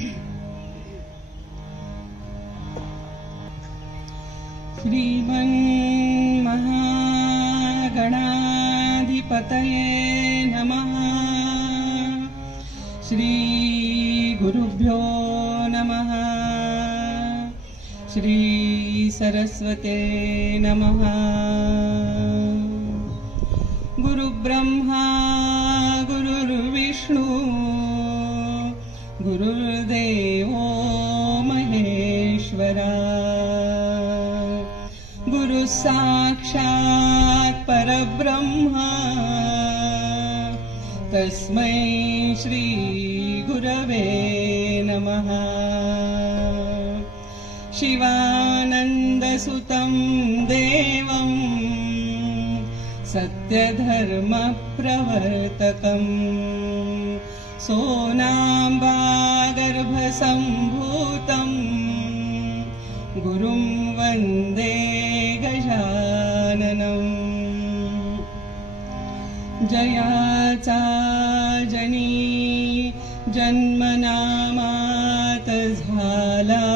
श्रीमन्महागणाधिपतये नमः। श्री गुरुभ्यो नमः। श्री सरस्वते नमः। गुरुब्रह्मा गुरुर्विष्णु गुरुर्देवो महेश्वरा। गुरु साक्षात् परब्रह्म तस्मै श्री गुरवे नमः। शिवानन्दसुतं देवं सत्यधर्मप्रवर्तकं सोनाम्बागर्भसम्भूतं गुरुं वन्दे गजाननम्। जयाचा जनी जन्मनामात झाला,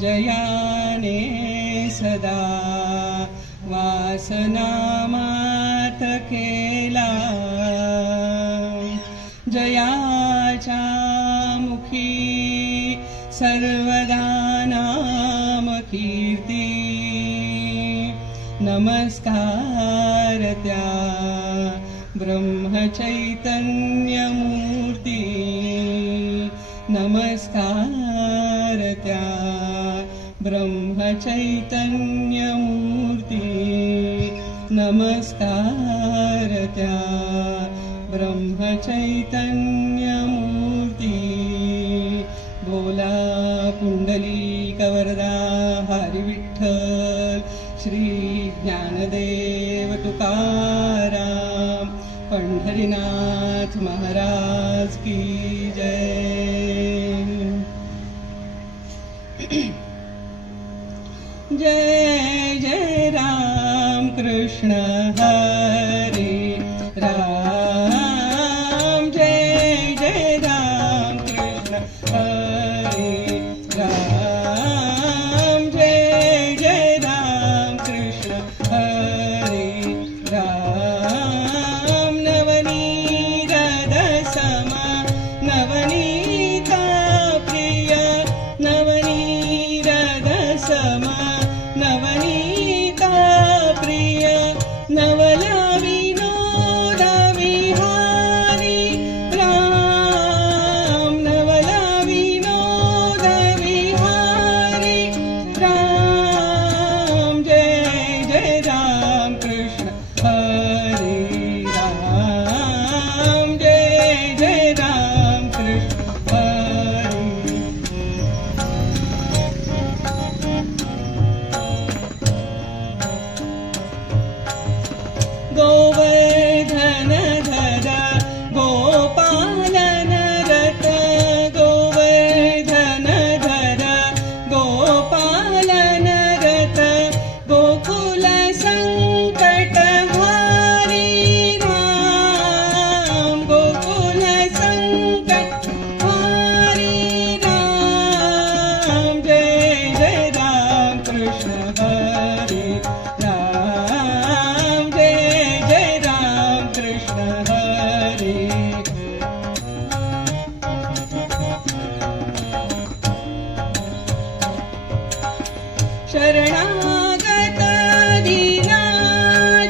जयाने सदा वासनामात केला। जयाच्या मुखी सर्वदा नाम कीर्ती, नमस्कार त्या ब्रह्मचैतन्यमूर्ती। नमस्कार त्या ब्रह्मचैतन्यमूर्ती। नमस्कार त्या ब्रह्मचैतन्यमूर्ती। बोला पुंडलीकवरदा हरी विठ्ठल। श्री ज्ञानदेव तुकाराम पंढरीनाथ महाराज की जय। जय जय राम कृष्ण हरे राम। जय जय राम कृष्ण हरे राम। जय जय राम कृष्ण हरे राम। नवनीत सम नवनीता प्रिय, नवनीत सम नवनीता प्रिय, नवला विनोद विहारी राम। नवला विनोद विहारी राम। जय जय राम कृष्ण हरे राम। जय जय राम कृष्ण हरे। गोवर्धन धर गोपालन रत, गोवर्धन धर गोपालन रत, गोकुल संकट हारी राम। गोकुल संकट हारी राम। जय जय राम कृष्ण हरे राम। जय जय राम कृष्ण हरे। शरणागत दीना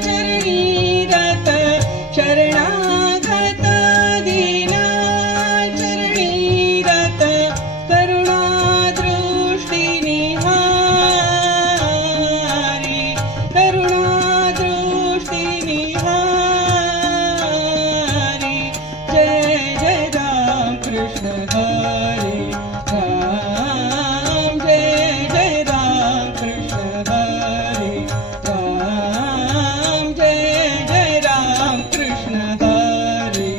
चरणी रत, शरणागत दीना चरणी रत, करुणा दृष्टी निहारी, करुणा दृष्टी निहारी। जय जय राम कृष्ण हरे राम। जय जय राम कृष्ण हरे राम। जय जय राम कृष्ण हरे।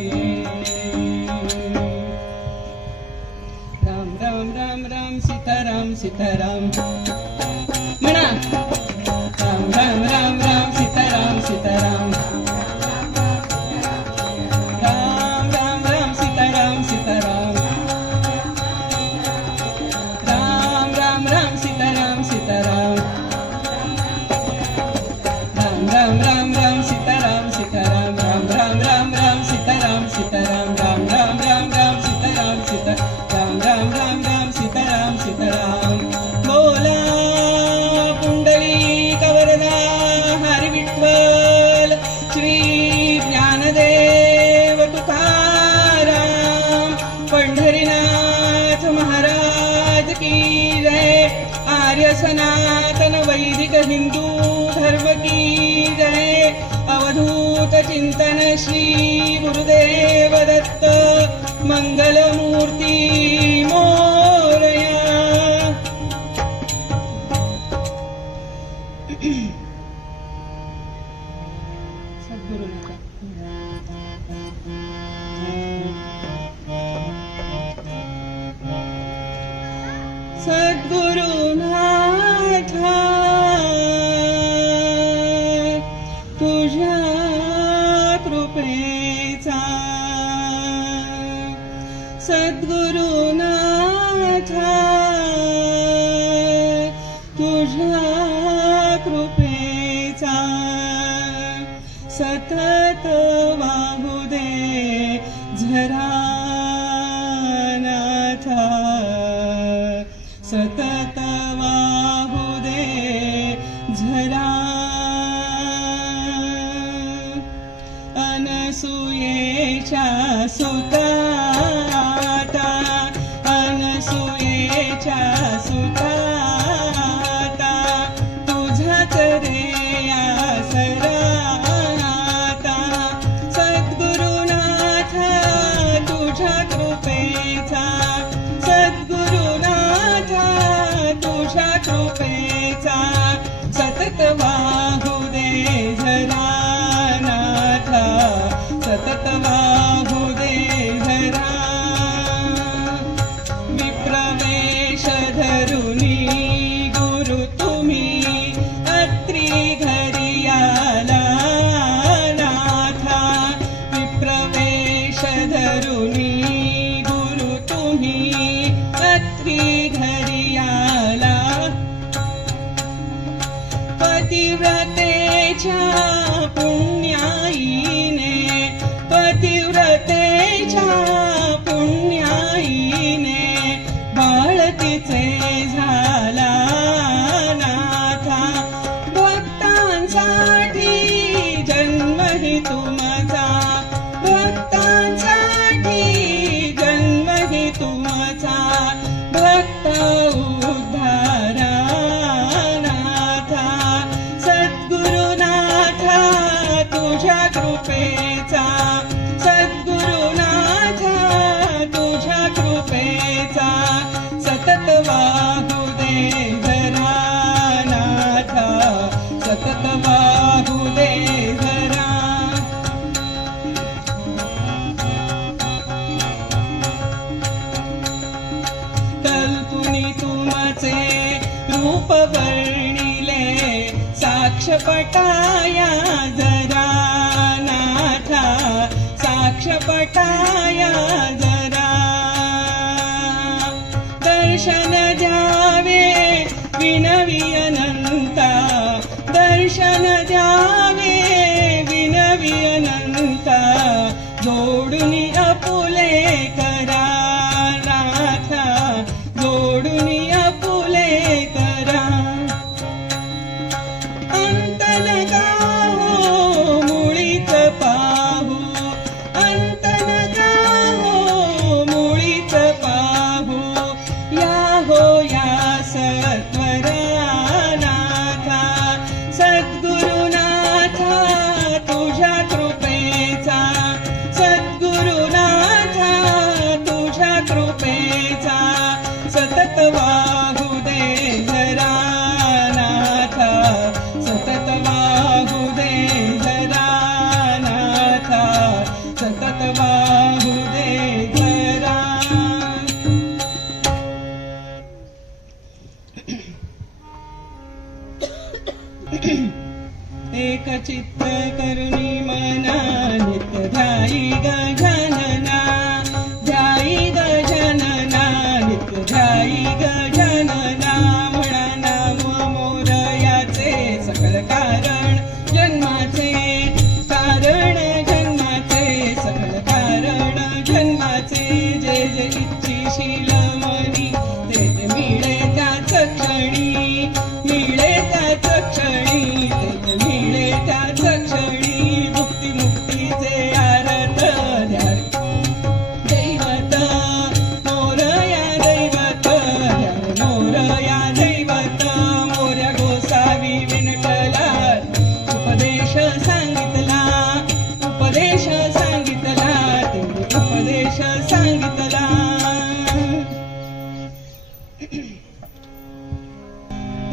राम राम राम राम सीताराम सीताराम म्हणा। राम राम राम राम सीताराम सीताराम। राम राम राम सीताराम सीताराम। राम राम राम सीताराम सीताराम राम राम राम राम सीताराम सीताराम राम राम राम राम सीताराम सीताराम राम राम राम सीताराम सीताराम बोला पुंडलिक वरदा हरी विठ्ठल श्री ज्ञानदेव तुकाराम पंढरीनाथ महाराज की जय आर्य सनातन वैदिक हिंदू धर्म की जय अवधूत चिंतन श्री गुरुदेव दत्त मंगल मूर्ती मोरया सद्गुरुनाथा तुझ्या कृपेचा सद्गुरुनाथा तुझ्या कृपेचा सतत वाहू दे झरा नाथा सतत वाहू दे झरा अनसूयेच्या सुताता अनसूयेच्या सुताता तुझाच रे आसरा नाथा सद्गुरुनाथा तुझ्या कृपेचा सद्गुरुनाथा तुझ्या कृपेचा सतत वाहू दे झरा नाथा सतत वाहू दे झरा विप्रवेश धरुनी गुरु तुम्ही अत्री घरी आला नाथा विप्रवेश धरुनी गुरु तुम्ही अत्री घरी आला पतिव्रतेच्या पुण्याईने पतिव्रतेच्या पुण्याईने बाळतीचे झाला नाथा भक्तांसाठी जन्मही तुमचा भक्तांसाठी जन्मही तुमचा भक्त उद्धारा नाथा सद्गुरुनाथा तुझ्या कृपेचा सद्गुरुनाथा तुझ्या कृपेचा सतत वाहू दे झरा नाथा सतत वाहू दे झरा कल्पुनी तुमचे रूप वर्णिले साक्षपटाया जरा नाथा साक्षपटाया जरा दर्शन द्यावे विनवी अनंता दर्शन द्यावे विनवी अनंता जोडुनी आपुले करा नाथा जोडुनी आपुले करा अंत नका हो मुळीच पाहू अंत नका हो मुळीच पाहू या हो या सत्वरा नाथा सद्गुरुनाथा तुझ्या कृपेचा सद्गुरुनाथा तुझ्या कृपेचा सतत वाहू दे झरा नाथा सतत वाहू दे झरा नाथा सतत वाहू दे झरा एक चित्त करुणी मना नित्य ध्यायी गजानना ध्यायी गजानना नित्य ध्यायी गजानना म्हणा नाम मोरयाचे सकल कारण जन्म उपदेश सांगितला, उपदेश सांगितला, तेने उपदेश सांगितला.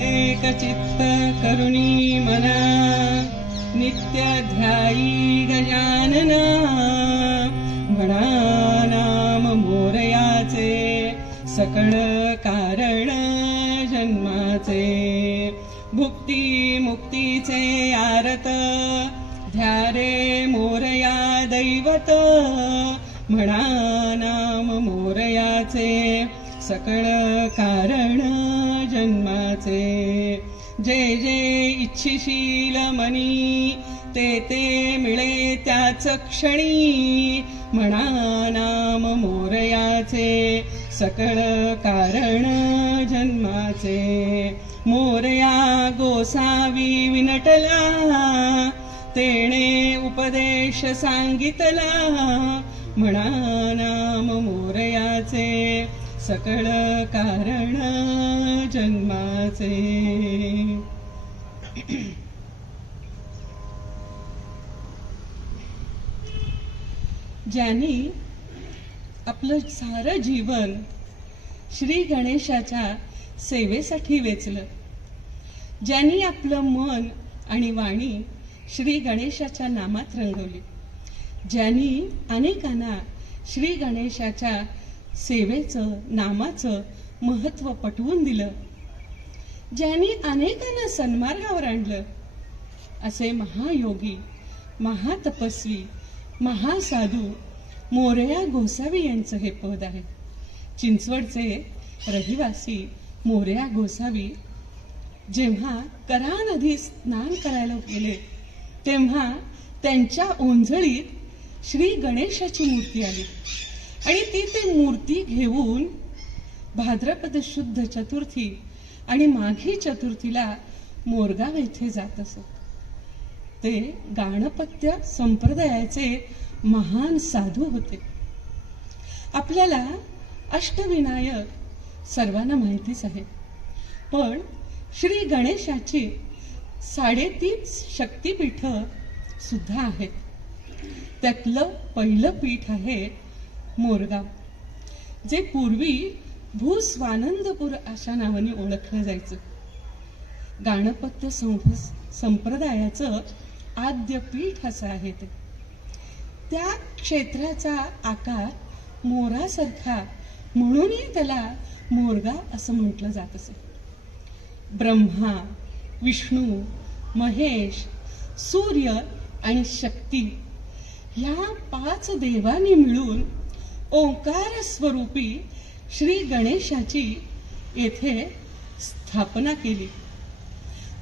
एक चित्त करुणी मना, नित्य ध्यायी गजानना. म्हणा नाम मोरयाचे, सकळ कारण जन्माचे. भुक्ती मुक्तीचे आरत, ध्या रे मोरया दैवत. म्हणा नाम मोरयाचे, सकळ कारण जन्माचे. जे जे इच्छिशील मनी, ते ते मिळे त्याच क्षणी. म्हणा नाम मोरयाचे, सकळ कारण जन्माचे. मोरया गोसावी विनटला, तेणे उपदेश सांगितला. म्हणा नाम मोरयाचे, सकळ कारण जन्माचे. ज्यांनी आपलं सारं जीवन श्री गणेशाच्या सेवेसाठी वेचलं, ज्यांनी आपलं मन आणि वाणी श्री गणेशाच्या नामात रंगवली, ज्यांनी अनेकांना श्री गणेशाच्या सेवेचं नामाचं महत्व पटवून दिलं, ज्यांनी अनेकांना सन्मार्गावर आणलं, असे महायोगी, महातपस्वी, महासाधू मोरया गोसावी यांचं हे पद आहे. चिंचवडचे रहिवासी मोरया गोसावी जेव्हा करा नदी स्नान करायला गेले, तेव्हा त्यांच्या ओंजळीत श्री गणेशाची मूर्ती आली आणि ती मूर्ती घेऊन भाद्रपद शुद्ध चतुर्थी आणि माघी चतुर्थीला मोरगाव येथे जात असत. ते गाणपत्य संप्रदायाचे महान साधू होते. आपल्याला अष्टविनायक सर्वांना माहितीच आहे, पण श्री गणेशाची 3.5 शक्तिपीठ सुद्धा आहेत. त्यातलं पहिलं पीठ आहे मोरगाव, जे पूर्वी भूस्वानंदपूर अशा नावाने ओळखलं जायचं. गाणपत्य संप्रदायाचं आद्य पीठ असं आहे ते. त्या क्षेत्राचा आकार मोरासारखा, म्हणूनही त्याला मोरगाव असं म्हटलं जात असे. ब्रह्मा, विष्णू, महेश, सूर्य आणि शक्ती या 5 देवांनी मिळून ओंकार स्वरूपी श्री गणेशाची येथे स्थापना केली.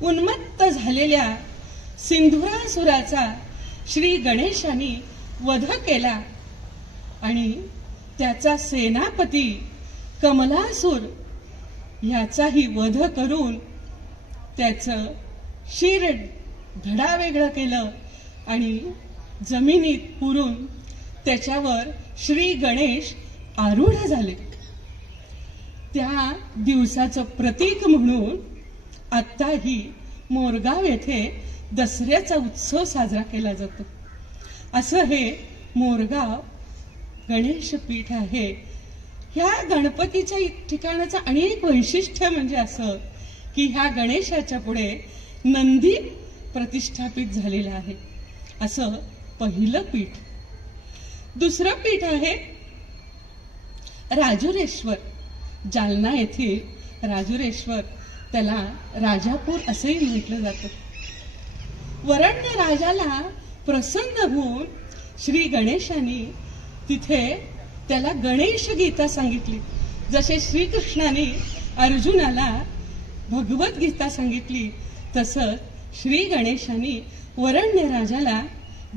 उन्मत्त झालेल्या सिंधुरासुराचा श्री गणेशाने वध केला आणि त्याचा सेनापती कमलासुर याचाही वध करून त्याचं शिर धडावेगळं केलं आणि जमिनीत पुरून त्याच्यावर श्री गणेश आरूढ झाले. त्या दिवसाचं प्रतीक म्हणून आत्ताही मोरगाव येथे दसऱ्याचा उत्सव साजरा केला जातो. असं हे मोरगाव गणेश पीठ आहे. ह्या गणपतीच्या ठिकाणाचं अनेक वैशिष्ट्य म्हणजे असं की ह्या गणेशाच्या पुढे नंदी प्रतिष्ठापित झालेला आहे. असं पहिलं पीठ. दुसरं पीठ आहे राजुरेश्वर. जालना येथील राजुरेश्वर, त्याला राजापूर असेही म्हटलं जातं. वरण्य राजाला प्रसन्न होऊन श्री गणेशाने तिथे त्याला गणेश गीता सांगितली. जसे श्रीकृष्णाने अर्जुनाला भगवत गीता सांगितली, तसंच श्री गणेशाने वरण्य राजाला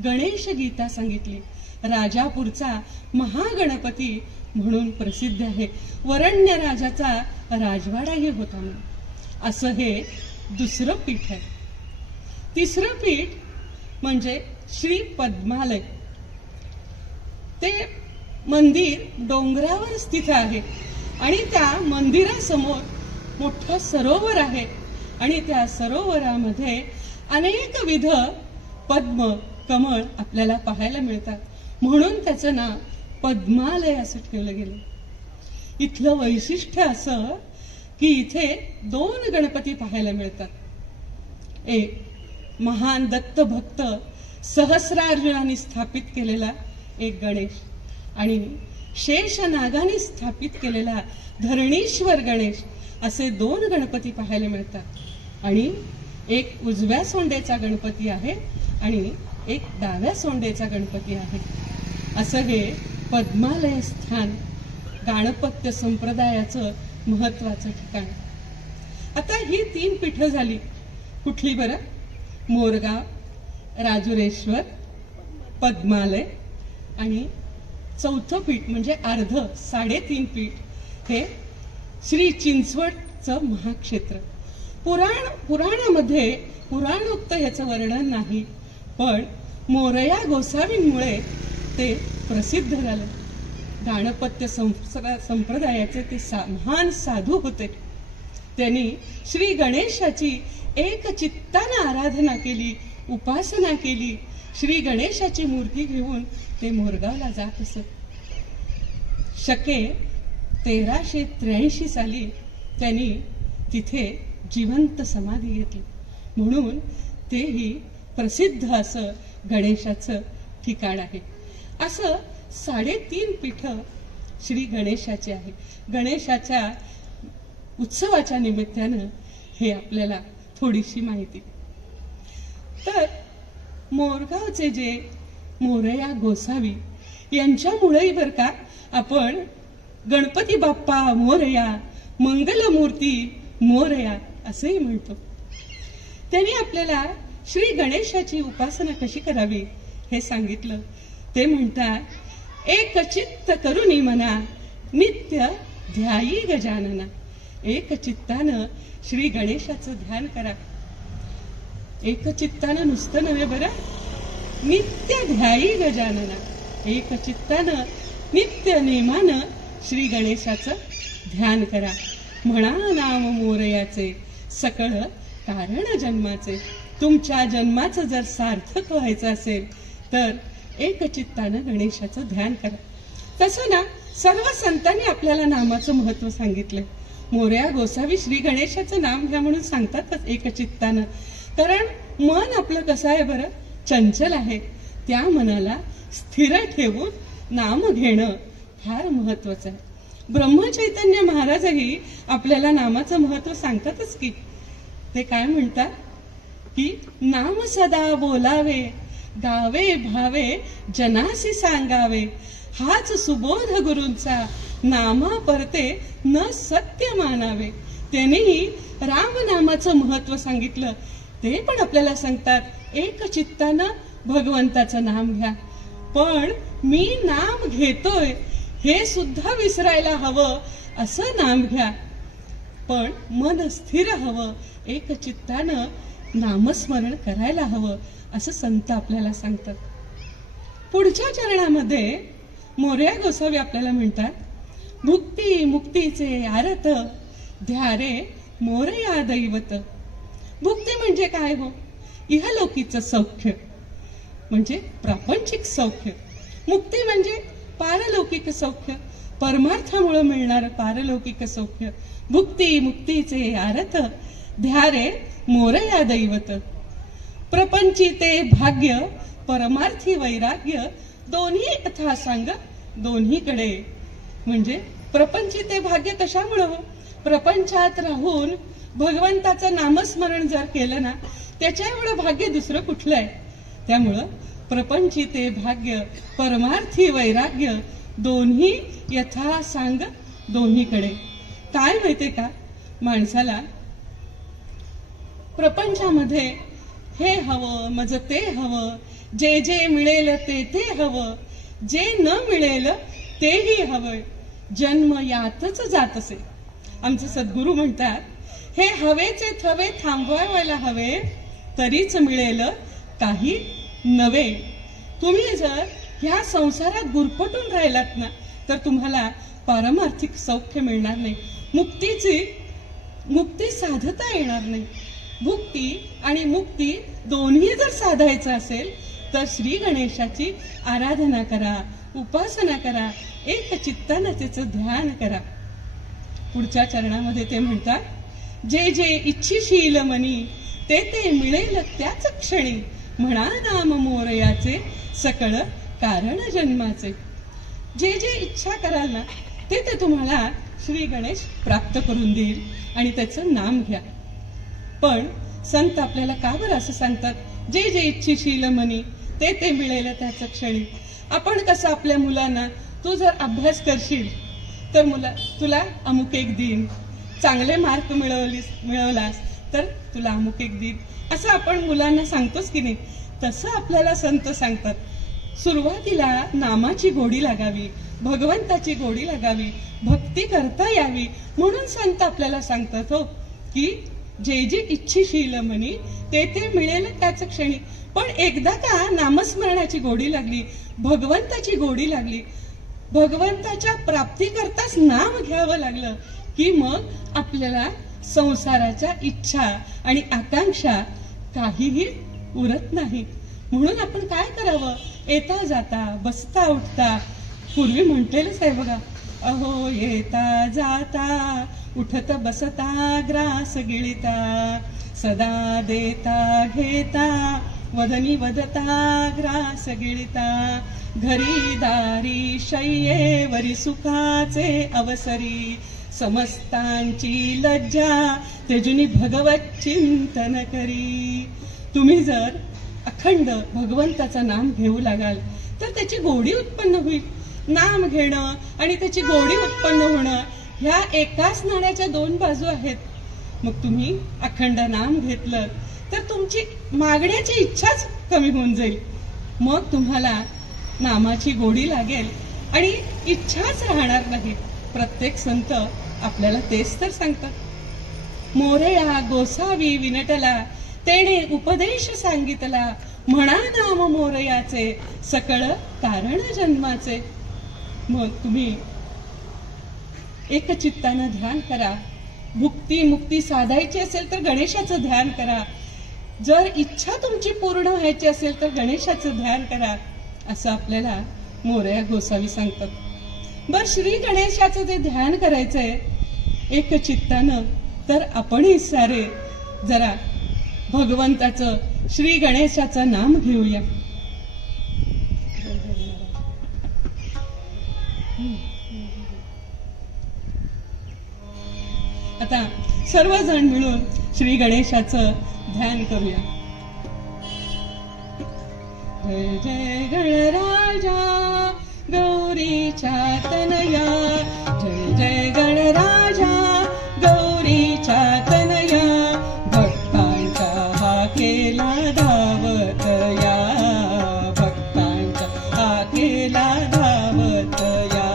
गणेश गीता सांगितली. राजापूरचा महागणपती म्हणून प्रसिद्ध आहे. वरण्य राजाचा राजवाडाही होता म्हणून. असं हे दुसरं पीठ आहे. तिसरं पीठ म्हणजे श्री पद्मालय. ते मंदिर डोंगरावर स्थित आहे आणि त्या मंदिरासमोर मोठं सरोवर आहे आणि त्या सरोवरामध्ये अनेकविध पद्म, कमळ आपल्याला पाहायला मिळतात. म्हणून त्याचं नाव पद्मालय असं ठेवलं गेलं. इथलं वैशिष्ट्य असं की इथे 2 गणपती पाहायला मिळतात. एक महान दत्त भक्त सहस्रार्जुनाने स्थापित केलेला एक गणेश आणि शेषनागाने स्थापित केलेला धरणीश्वर गणेश असे 2 गणपती पाहायला मिळतात. आणि एक उजव्या सोंडेचा गणपती आहे आणि एक डाव्या सोंडेचा गणपती आहे. असं हे पद्मालय स्थान गाणपत्य संप्रदायाचं महत्वाचं ठिकाण. आता ही 3 पीठं झाली. कुठली बरं? मोरगाव, राजुरेश्वर, पद्मालय आणि 4थं पीठ म्हणजे अर्ध 3.5 पीठ हे श्री चिंचवडचं महाक्षेत्र. पुराणामध्ये पुराणोक्त याचं वर्णन नाही, पण मोरया गोसावींमुळे ते प्रसिद्ध झालं. गाणपत्य संप्रदायाचे ते महान साधू होते. त्यांनी श्री गणेशाची एक चित्तानं आराधना केली, उपासना केली. श्री गणेशाची मूर्ती घेऊन ते मोरगावला जात असत. शके 1383 साली त्यांनी तिथे जिवंत समाधी घेतली. म्हणून तेही प्रसिद्ध असं गणेशाचं ठिकाण आहे. असं 3.5 पीठ श्री गणेशाचे आहे. गणेशाच्या उत्सवाच्या निमित्तानं हे आपल्याला थोडीशी माहिती. तर मोरगावचे जे मोरया गोसावी यांच्यामुळे बर का आपण गणपती बाप्पा मोरया, मंगलमूर्ती मोरया असंही म्हणतो. त्यांनी आपल्याला श्री गणेशाची उपासना कशी करावी हे सांगितलं. ते म्हणतात, एक चित्त करुणी मना नित्य ध्यायी गजानना. एक चित्तानं श्री गणेशाचं ध्यान करा. एक चित्तानं नुसतं नव्हे बरं, नित्य ध्यायी गजानना. एक चित्तानं नित्य नेमानं श्री गणेशाचं ध्यान करा. म्हणा नाम मोरयाचे सकळ कारण जन्माचे. तुमच्या जन्माचं जर सार्थक व्हायचं असेल तर एक चित्तानं गणेशाचं ध्यान करा. तसं ना सर्व संतांनी आपल्याला नामाचं महत्व सांगितलंय. मोरया गोसावी श्री गणेशाचं नाम घ्या म्हणून सांगतातच एक चित्तानं. कारण मन आपलं कसं आहे बरं, चंचल आहे. त्या मनाला स्थिर ठेवून नाम घेणं फार महत्वाचं आहे. ब्रह्मचैतन्य महाराजही आपल्याला नामाचं महत्व सांगतातच की. ते काय म्हणतात की नाम सदा बोलावे, गावे भावे जनासी सांगावे. हाच सुबोध गुरूंचा, नामा परते न सत्य मानावे. त्यांनीही राम नामाचं महत्व सांगितलं. ते पण आपल्याला सांगतात एक चित्तानं भगवंताचं नाम घ्या. पण मी नाम घेतोय हे सुद्धा विसरायला हवं असं नाम घ्या. पण मन स्थिर हवं, एक चित्तानं नामस्मरण करायला हवं असं संत आपल्याला सांगतात. पुढच्या चरणामध्ये मोरया गोसावी आपल्याला म्हणतात, भुक्ती मुक्तीचे आरत ध्यारे मोरया दैवत. भुक्ती म्हणजे काय हो? इहलौकिकचं सौख्य म्हणजे प्रापंचिक सौख्य. मुक्ती म्हणजे पारलौकिक सौख्य, परमार्थामुळे मिळणारं पारलौकिक सौख्य. भुक्ती मुक्तीचे आरत ध्यारे मोरया दैवत. प्रपंचिते भाग्य परमार्थी वैराग्य दोन्ही यथा सांग दोन्हीकडे. म्हणजे प्रपंचिते भाग्य कशामुळे हो? प्रपंचात राहून भगवंताचं नामस्मरण जर केलं ना त्याच्या एवढं भाग्य दुसरं कुठलं आहे. त्यामुळं प्रपंचिते भाग्य परमार्थी वैराग्य दोन्ही यथा सांग दोन्हीकडे. काय माहितीये का, माणसाला प्रपंचामध्ये हे हवं, माझं ते हवं, जे जे मिळेल ते ते हवं, जे न मिळेल तेही हवं. जन्म यातच जात असे. आमचे सद्गुरू म्हणतात, हे हवेचे थवे थांबवायला हवे तरीच मिळेल काही नवे. तुम्ही जर ह्या संसारात गुरफटून राहिलात ना तर तुम्हाला पारमार्थिक सौख्य मिळणार नाही, मुक्ती साधता येणार नाही. भुक्ती आणि मुक्ती दोन्ही जर साधायचं असेल तर श्री गणेशाची आराधना करा, उपासना करा, एक चित्तानं त्याचं ध्यान करा. पुढच्या चरणामध्ये ते म्हणतात, जे जे इच्छिशील मनी ते ते मिळेल त्याच क्षणी, म्हणा नाम मोरयाचे सकळ कारण जन्माचे. जे जे इच्छा कराल ना ते ते तुम्हाला श्री गणेश प्राप्त करून देईल आणि त्याचं नाम घ्या. पण संत आपल्याला का बरं असं सांगतात, जे जे इच्छिशील मनी ते ते मिळेल त्याच क्षणी. आपण कसं आपल्या मुलांना, तू जर अभ्यास करशील तर तुला अमुक एक दिन, चांगले मार्क मिळवलास तर तुला अमुक एक दिन, असं आपण मुलांना सांगतोच की नाही. तसं आपल्याला संत सांगतात, सुरुवातीला नामाची गोडी लागावी, भगवंताची गोडी लागावी, भक्ती करता यावी म्हणून संत आपल्याला सांगतात हो की जे जे इच्छिशील मनी ते ते मिळेल त्याच क्षणी. पण एकदा का नामस्मरणाची गोडी लागली, भगवंताची गोडी लागली, भगवंताच्या प्राप्ती करताच नाम घ्यावं लागलं की मग आपल्याला संसाराच्या इच्छा आणि आकांक्षा काहीही उरत नाही. म्हणून आपण काय करावं, येता जाता बसता उठता, पूर्वी म्हटलेलंच आहे बघा, अहो येता जाता उठत बसता ग्रास गिळिता, सदा देता घेता वदनी वदता ग्रास गिळिता, घरी दारी शय्येवरी सुखाचे अवसरी, समस्तांची लज्जा तेजुनी भगवत चिंतन करी. तुम्ही जर अखंड भगवंताचं नाम घेऊ लागाल तर त्याची गोडी उत्पन्न होईल. नाम घेणं आणि त्याची गोडी उत्पन्न होणं ह्या एकाच नाण्याच्या दोन बाजू आहेत. मग तुम्ही अखंड नाम घेतलं तर तुमची मागण्याची इच्छाच कमी होऊन जाईल. मग तुम्हाला नामाची गोडी लागेल आणि इच्छाच राहणार नाही. प्रत्येक संत आपल्याला तेच तर सांगतात. मोरया गोसावी विनटला तेने उपदेश सांगितला, म्हणा नाम मोरयाचे सकळ कारण जन्माचे. मग तुम्ही एक चित्तानं ध्यान करा. भुक्ती मुक्ती साधायची असेल तर गणेशाचं ध्यान करा. जर इच्छा तुमची पूर्ण व्हायची असेल तर गणेशाचं ध्यान करा, असं आपल्याला मोरया गोसावी सांगतात. बर, श्री गणेशाचं जे ध्यान करायचंय एक चित्तानं, तर आपणही सारे जरा भगवंताचं श्री गणेशाचं नाम घेऊया. आता सर्वजण मिळून श्री गणेशाचं ध्यान करूया. जय जय गणराजा गौरीच्या तनया, जय जय गणराजा गौरीच्या तनया, भक्तांचा हा केला धावतया, भक्तांचा हा केला धावतया,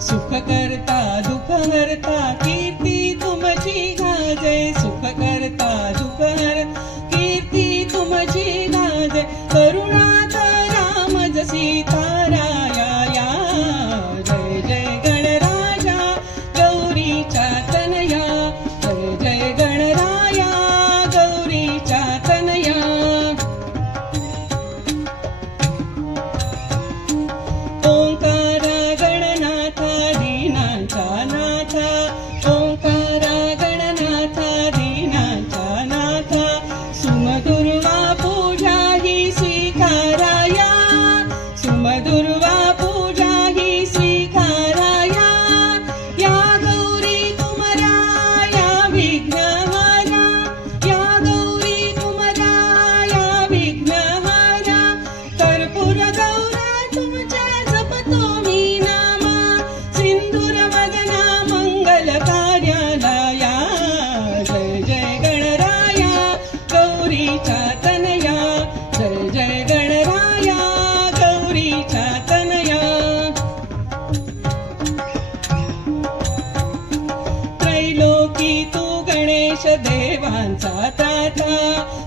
सुख करता दुःख हरता कीर्ती तुमची गाजे, सुख करता दुःख हर कीर्ती तुमची गाजे, करुणात राम जसी ताराया या, जय जय गणराजा गौरीच्या तनया, जय जय गणराया गौरीच्या तनया. ओंकारा गणनाथा दीनांचा नाथा, ओंकारा गणनाथा दीनांचा नाथा, सुमधुर्वा पूजा ही स्वीकाराया, सुमधुर्वा पूजा ही स्वीकाराया, या गौरी तुमरा या विघ्नहरा, या गौरी तुमरा या विघ्नहरा, कर्पूर गौरा तुमच्या जपतो मी नामा, सिंधूर वदना मंगल कार्याला या, जय जय गणराया गौरीच्या तनया, जय जय गणराया गौरीच्या तनया. त्रैलोकी तू गणेश देवांचा त्राता,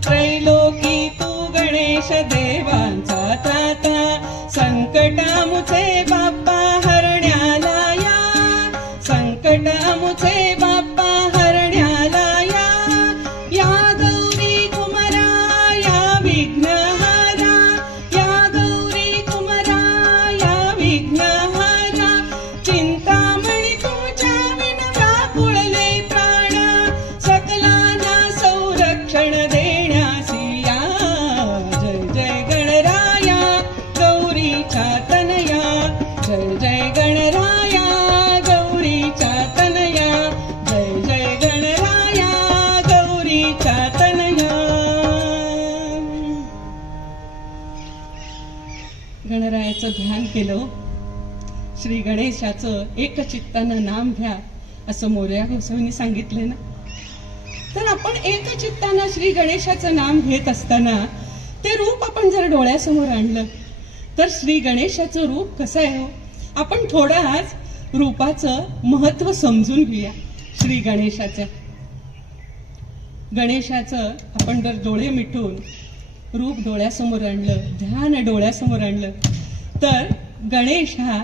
त्रैलोकी तू गणेश देवांचा त्राता, संकटामुचे बाप्पा हरण्याला या, संकटामुचे बाप्पा हरण्याला या, या गणरायाचं ध्यान केलं. श्री गणेशाचं एकचित्तानं नाम घ्या असं मोरया गोसावींनी सांगितले ना. तर आपण एकचित्तानं श्री गणेशाचं नाम घेत असताना ते रूप आपण जर डोळ्यासमोर आणलं तर श्री गणेशाचं रूप कसं आहे हो, आपण थोडं आज रूपाचं महत्व समजून घेऊया. श्री गणेशाचं आपण जर डोळे मिटून रूप डोळ्यासमोर आणलं, ध्यान डोळ्यासमोर आणलं, तर गणेश हा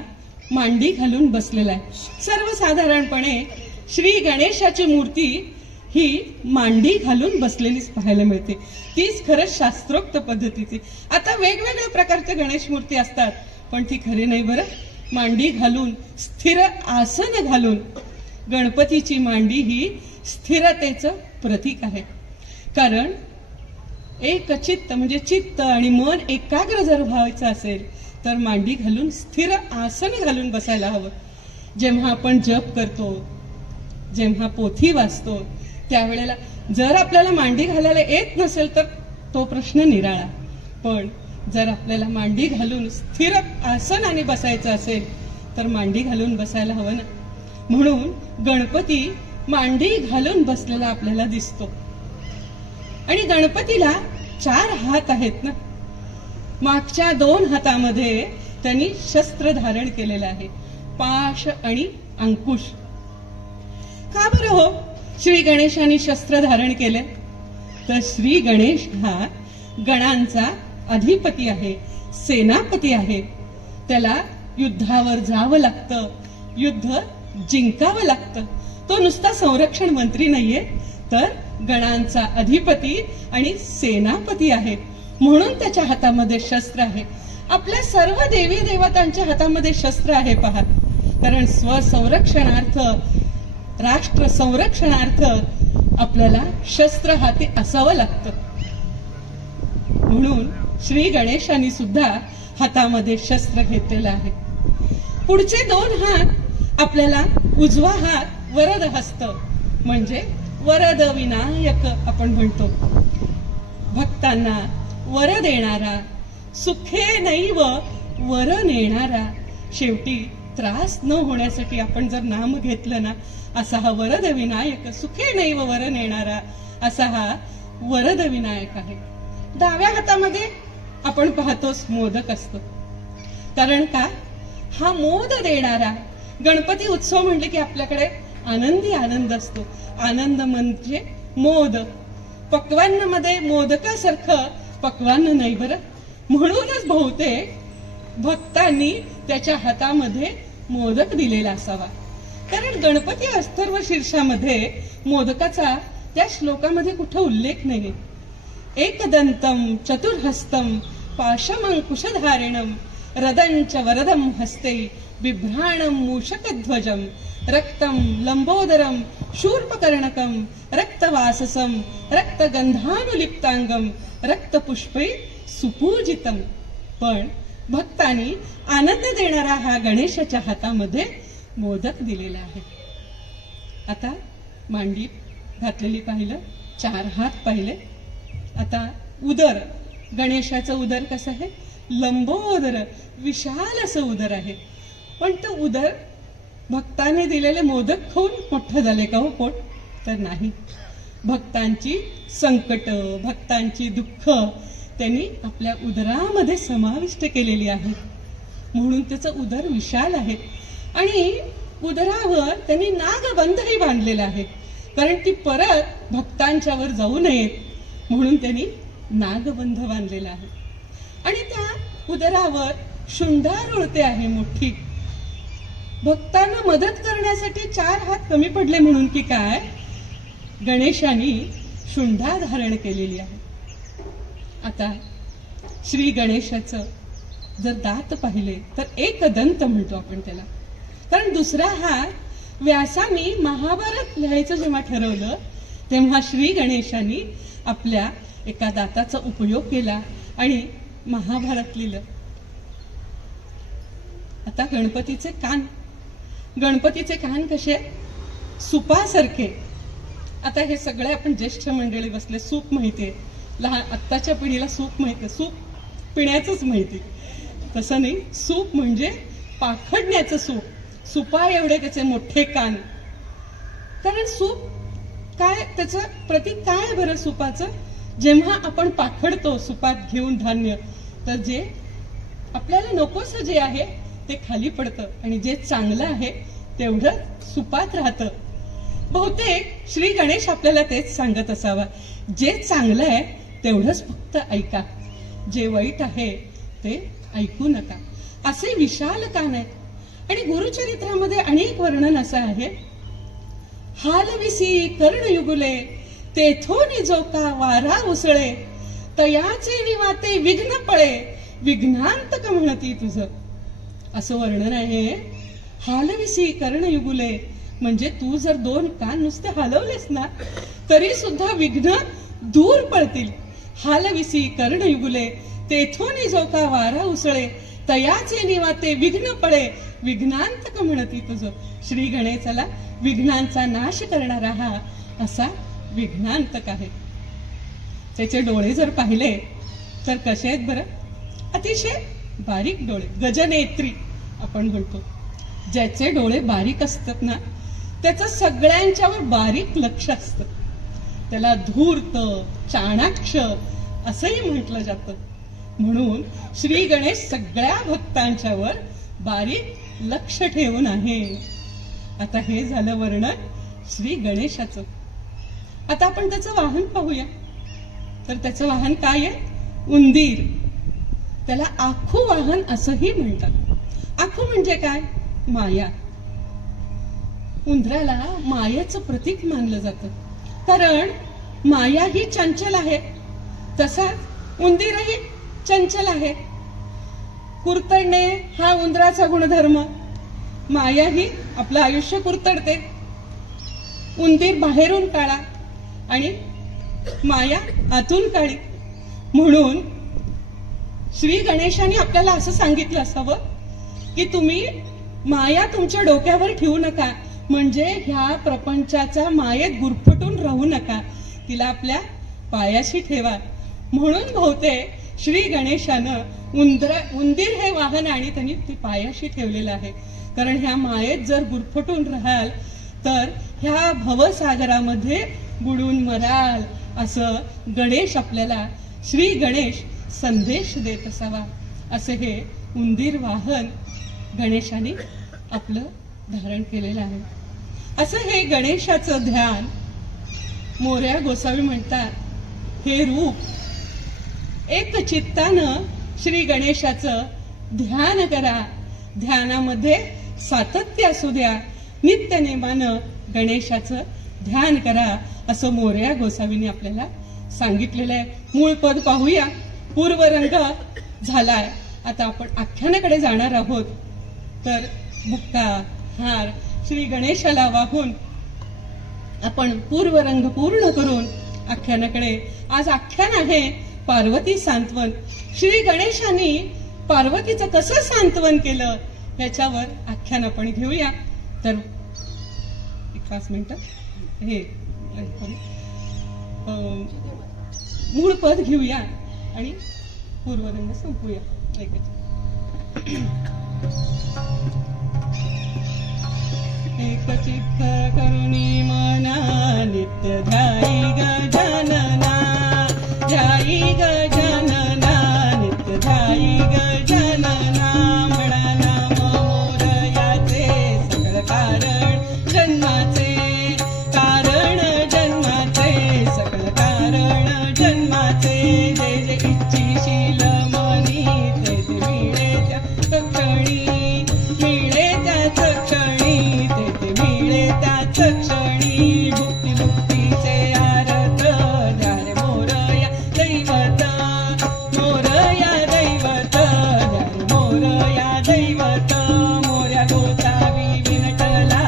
मांडी घालून बसलेला आहे. सर्वसाधारणपणे श्री गणेशाची मूर्ती ही मांडी घालून बसलेलीच पाहायला मिळते. तीच खरंच शास्त्रोक्त पद्धतीची. आता वेगवेगळ्या प्रकारच्या गणेश मूर्ती असतात, पण ती खरी नाही बरं. मांडी घालून, स्थिर आसन घालून, गणपतीची मांडी ही स्थिरतेचं प्रतीक आहे. कारण एकचित्त म्हणजे चित्त आणि मन एकाग्र जर व्हायचं असेल तर मांडी घालून स्थिर आसन घालून बसायला हवं. जेव्हा आपण जप करतो, जेव्हा पोथी वाचतो, त्यावेळेला जर आपल्याला मांडी घालायला येत नसेल तर तो प्रश्न निराळा. पण जर आपल्याला मांडी घालून स्थिर आसनाने बसायचं असेल तर मांडी घालून बसायला हवं ना. म्हणून गणपती मांडी घालून बसलेला आपल्याला दिसतो. आणि गणपतीला 4 हात आहेत ना. मागच्या 2 हातामध्ये त्यांनी शस्त्र धारण केलेलं आहे, पाश आणि अंकुश. का बरं हो श्री गणेशाने शस्त्र धारण केले? तर श्री गणेश हा गणांचा अधिपती आहे, सेनापती आहे. त्याला युद्धावर जावं लागतं, युद्ध जिंकावं लागतं. तो नुसता संरक्षण मंत्री नाहीये, तर गणांचा अधिपती आणि सेनापती आहे. म्हणून त्याच्या हातामध्ये शस्त्र आहे. आपल्या सर्व देवी देवतांच्या हातामध्ये शस्त्र आहे पहा. कारण स्वसंरक्षणार्थ, राष्ट्र संरक्षणार्थ आपल्याला शस्त्र हाती असावं लागतं. म्हणून श्री गणेशांनी सुद्धा हातामध्ये शस्त्र घेतलेलं आहे. पुढचे 2 हात आपल्याला उजवा हात वरद हस्त म्हणजे वरद विनायक आपण म्हणतो. भक्तांना वर देणारा, सुखे नैव वर नेणारा. शेवटी त्रास न होण्यासाठी आपण जर नाम घेतलं ना, असा हा वरद विनायक, सुखे नैव वर नेणारा असा हा वरद विनायक आहे. डाव्या हातामध्ये आपण पाहतोच मोदक असतो. कारण का? हा मोद देणारा. गणपती उत्सव म्हणले की आपल्याकडे आनंदी आनंद असतो. आनंद म्हणजे मोद. पक्वान्नामध्ये मोदकासारखं पक्वान्न नाही बरं. म्हणूनच बहुतेक भक्तांनी त्याच्या हातामध्ये मोदक दिलेला असावा. कारण गणपती अथर्व शीर्षामध्ये मोदकाचा त्या श्लोकामध्ये कुठं उल्लेख नाही. एकदंतम चतुर्हस्तम पाशमंकुशधारिणम रदंच वरदम हस्ते बिभ्राणम मूषकध्वजम रक्तम लंबोदरम शूर्पकर्णकम रक्तवाससम रक्तगंधानुलिप्तांगम रक्तपुष्पै सुपूजितम. पण भक्तांनी आनंद देणारा हा गणेशाच्या हातामध्ये मोदक दिलेला आहे. आता मांडी घातलेली पाहिलं, 4 हात पाहिले. आता उदर, गणेशाचं उदर कसं आहे? लंबोदर, विशाल असं उदर आहे. पण तो उदर भक्ताने दिलेले मोदक खाऊन मोठं झाले का हो पोट? तर नाही. भक्तांची संकट, भक्तांची दुःख त्यांनी आपल्या उदरामध्ये समाविष्ट केलेली आहे. म्हणून त्याचं उदर विशाल आहे. आणि उदरावर त्यांनी नागबंधही बांधलेला आहे. कारण ती परत भक्तांच्यावर जाऊ नयेत म्हणून त्यांनी नागबंध बांधलेला आहे. आणि त्या उदरावर शुंडार उळते आहे मोठी. भक्तांना मदत करण्यासाठी 4 हात कमी पडले म्हणून की काय, गणेशांनी शुंडा धारण केलेली आहे. आता श्री गणेशाचं जर दात पाहिले तर एकदंत म्हणतो आपण त्याला. कारण दुसरा हात व्यासांनी महाभारत लिहायचं जेव्हा ठरवलं तेव्हा श्री गणेशांनी आपल्या एका दाताचा उपयोग केला आणि महाभारत लिहिलं. आता गणपतीचे कान कसे? सुपासारखे. आता हे सगळे आपण ज्येष्ठ मंडळी बसले, सूप माहितीये. लहान आत्ताच्या पिढीला सूप माहितीये, सूप पिण्याचंच माहिती. तसं नाही, सूप म्हणजे पाखडण्याचं सूप, सुपा एवढे त्याचे मोठे कान. कारण सूप काय, त्याचं प्रतीक काय बरं सुपाचं? जेव्हा आपण पाखडतो सुपात घेऊन धान्य, तर जे आपल्याला नकोसं जे आहे ते खाली पडतं आणि जे चांगलं आहे तेवढं सुपात राहतं. बहुतेक श्री गणेश आपल्याला तेच सांगत असावा, जे चांगलं आहे तेवढंच फक्त ऐका, जे वाईट आहे ते ऐकू नका. असे विशाल कान आहेत. आणि गुरुचरित्रामध्ये अनेक वर्णन असं आहे, हालविसी कर्णयुगुले तेथोनी जो का वारा उसळे, तयाचे निवाते विघ्न पळे, विघ्नांतक म्हणती तुझं. असं वर्णन आहे. हालविसी कर्णयुगुले म्हणजे तू जर दोन कान नुसते हलवलेस ना तरी सुद्धा विघ्न दूर पळतील. हालविसी कर्णयुगुले तेथोनी जो का वारा उसळे, तयाचे निवाते विघ्न पळे, विघ्नांतक म्हणती तुझं. श्री गणेशाला विघ्नांचा नाश करणारा हा असा विघ्नांतक आहे. त्याचे डोळे जर पाहिले तर कसे आहेत बरं? अतिशय बारीक डोळे, गजनेत्री आपण म्हणतो. ज्याचे डोळे बारीक असतात ना त्याचं सगळ्यांच्यावर बारीक लक्ष असतं. त्याला धूर्त, चाणाक्ष असंही म्हटलं जातं. म्हणून श्री गणेश सगळ्या भक्तांच्यावर बारीक लक्ष ठेवून आहे. आता हे झालं वर्णन श्री गणेशाचं. आता आपण त्याचं वाहन पाहूया. तर त्याचं वाहन काय आहे? उंदीर. त्याला आखू वाहन असंही म्हणतात. आखू म्हणजे काय? माया. उंदराला मायेचं प्रतीक मानलं जातं, कारण माया ही चंचल आहे. तसाच उंदीरही चंचल आहे. कुरतडणे हा उंदराचा गुणधर्म. माया ही आपलं आयुष्य कुरतडते. उंदीर बाहेरून काळा आणि माया आतून काळी. म्हणून श्री गणेशाने आपल्याला असं सांगितलं असावं की तुम्ही माया तुमच्या डोक्यावर ठेवू नका, म्हणजे ह्या प्रपंचाचा मायेत गुरफटून राहू नका, तिला आपल्या पायाशी ठेवा. म्हणून बहुतेक श्री गणेशानं उंदीर हे वाहन आणि त्यांनी ती पायाशी ठेवलेलं आहे. कारण ह्या मायेत जर गुरफटून राहाल तर ह्या भवसागरामध्ये बुडून मराल, असं गणेश आपल्याला, श्री गणेश संदेश देत असावा. असं हे उंदीर वाहन गणेशाने आपलं धारण केलेलं आहे. असं हे गणेशाचं ध्यान मोरया गोसावी म्हणतात. हे रूप एक चित्तानं श्री गणेशाचं ध्यान करा. ध्यानामध्ये सातत्य असू द्या. नित्यनेमानं गणेशाचं ध्यान करा, असं मोरया गोसावीने आपल्याला सांगितलेलं आहे. मूळ पद पाहूया. पूर्वरंग झालाय. आता आपण आख्यानाकडे जाणार आहोत. तर बुक्का हार श्री गणेशाला वाहून आपण पूर्वरंग पूर्ण करून आख्यानाकडे. आज आख्यान आहे पार्वती सांत्वन. श्री गणेशाने पार्वतीचं कसं सांत्वन केलं याच्यावर आख्यान आपण घेऊया. तर 5 मिनिटं हे मूळ पद घेऊया आणि पूर्वरंग संपूया. एक चित्त करुणी मना नित्य ध्याई गजानना, ध्याई गजानना, नित्य ध्याई गजानना. म्हणा नाम मोरयाचे सकळ कारण जन्माचे, कारण जन्माचे, सकळ कारण जन्माचे. जे जे इच्छिशील मनी ते ते मिळे त्या क्षणी, मिळे त्या क्षणी, ते ते मिळे त्या क्षणी. भुक्ती भुक्तीचे आरत द्या रे मोरया दैवत, मोरया दैवत, द्या रे मोरया दैवत. मोरया गोसावी विनटला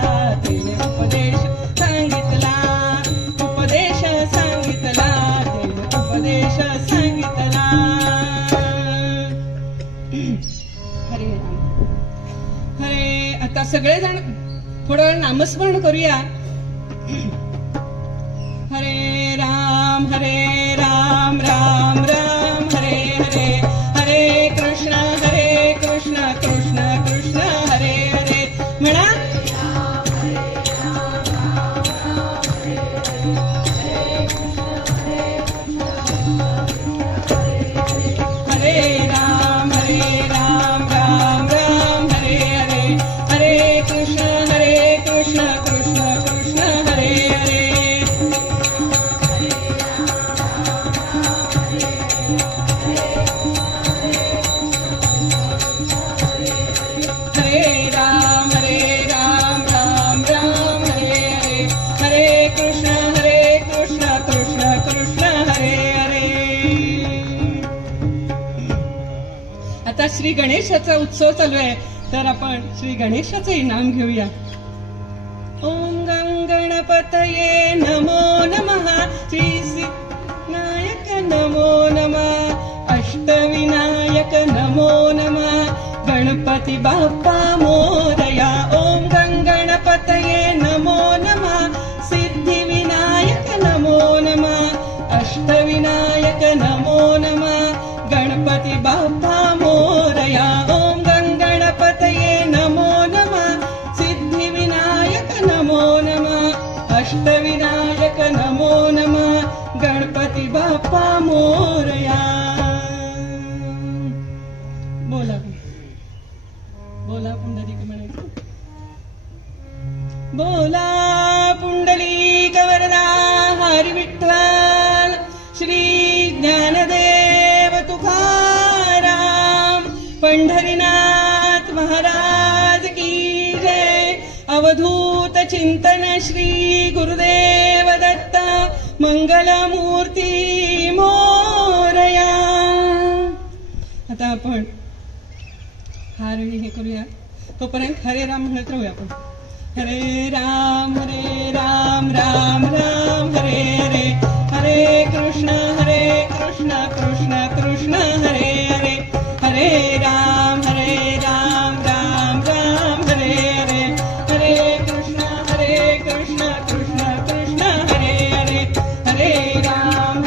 तेने उपदेश सांगितला, उपदेश सांगितला, तेने उपदेश सांगितला. हरे हरे. आता सगळेजण थोडं वेळ नामस्मरण करूया. हरे राम राम राम राम हरे हरे, हरे कृष्ण आता श्री गणेशाचा उत्सव चालू आहे, तर आपण श्री गणेशाचं इनाम घेऊया. ओम गणपतये नमो नमः, श्री सिद्धिविनायक नमो नमः, अष्टविनायक नमो नमः, गणपती बाप्पा मोरया. ओम गणपतये नमो नमः, सिद्धिविनायक नमो नमः, अष्टविनायक नमो नमः, गणपती बाप्पा मोरया. ओम गणपतये नमो नमः, सिद्धिविनायक नमो नमः, अष्टविनायक नमो नमः, गणपती बाप्पा मोरया. बोला बोला पुंडलिक म्हणायचं. बोला पुंडलिक वरदा हरी विठ्ठल, श्री ज्ञानदेव तुकाराम, पंढरीनाथ महाराज की जय. अवधूत चिंतन श्री गुरुदेव दत्त, मंगलमूर्ती मोरया. आता आपण हारणी हे करूया, तोपर्यंत हरे राम म्हणत राहूया आपण. हरे राम राम राम हरे हरे, हरे कृष्ण कृष्ण कृष्ण हरे हरे, हरे राम राम राम हरे हरे, हरे कृष्ण कृष्ण कृष्ण हरे हरे, हरे राम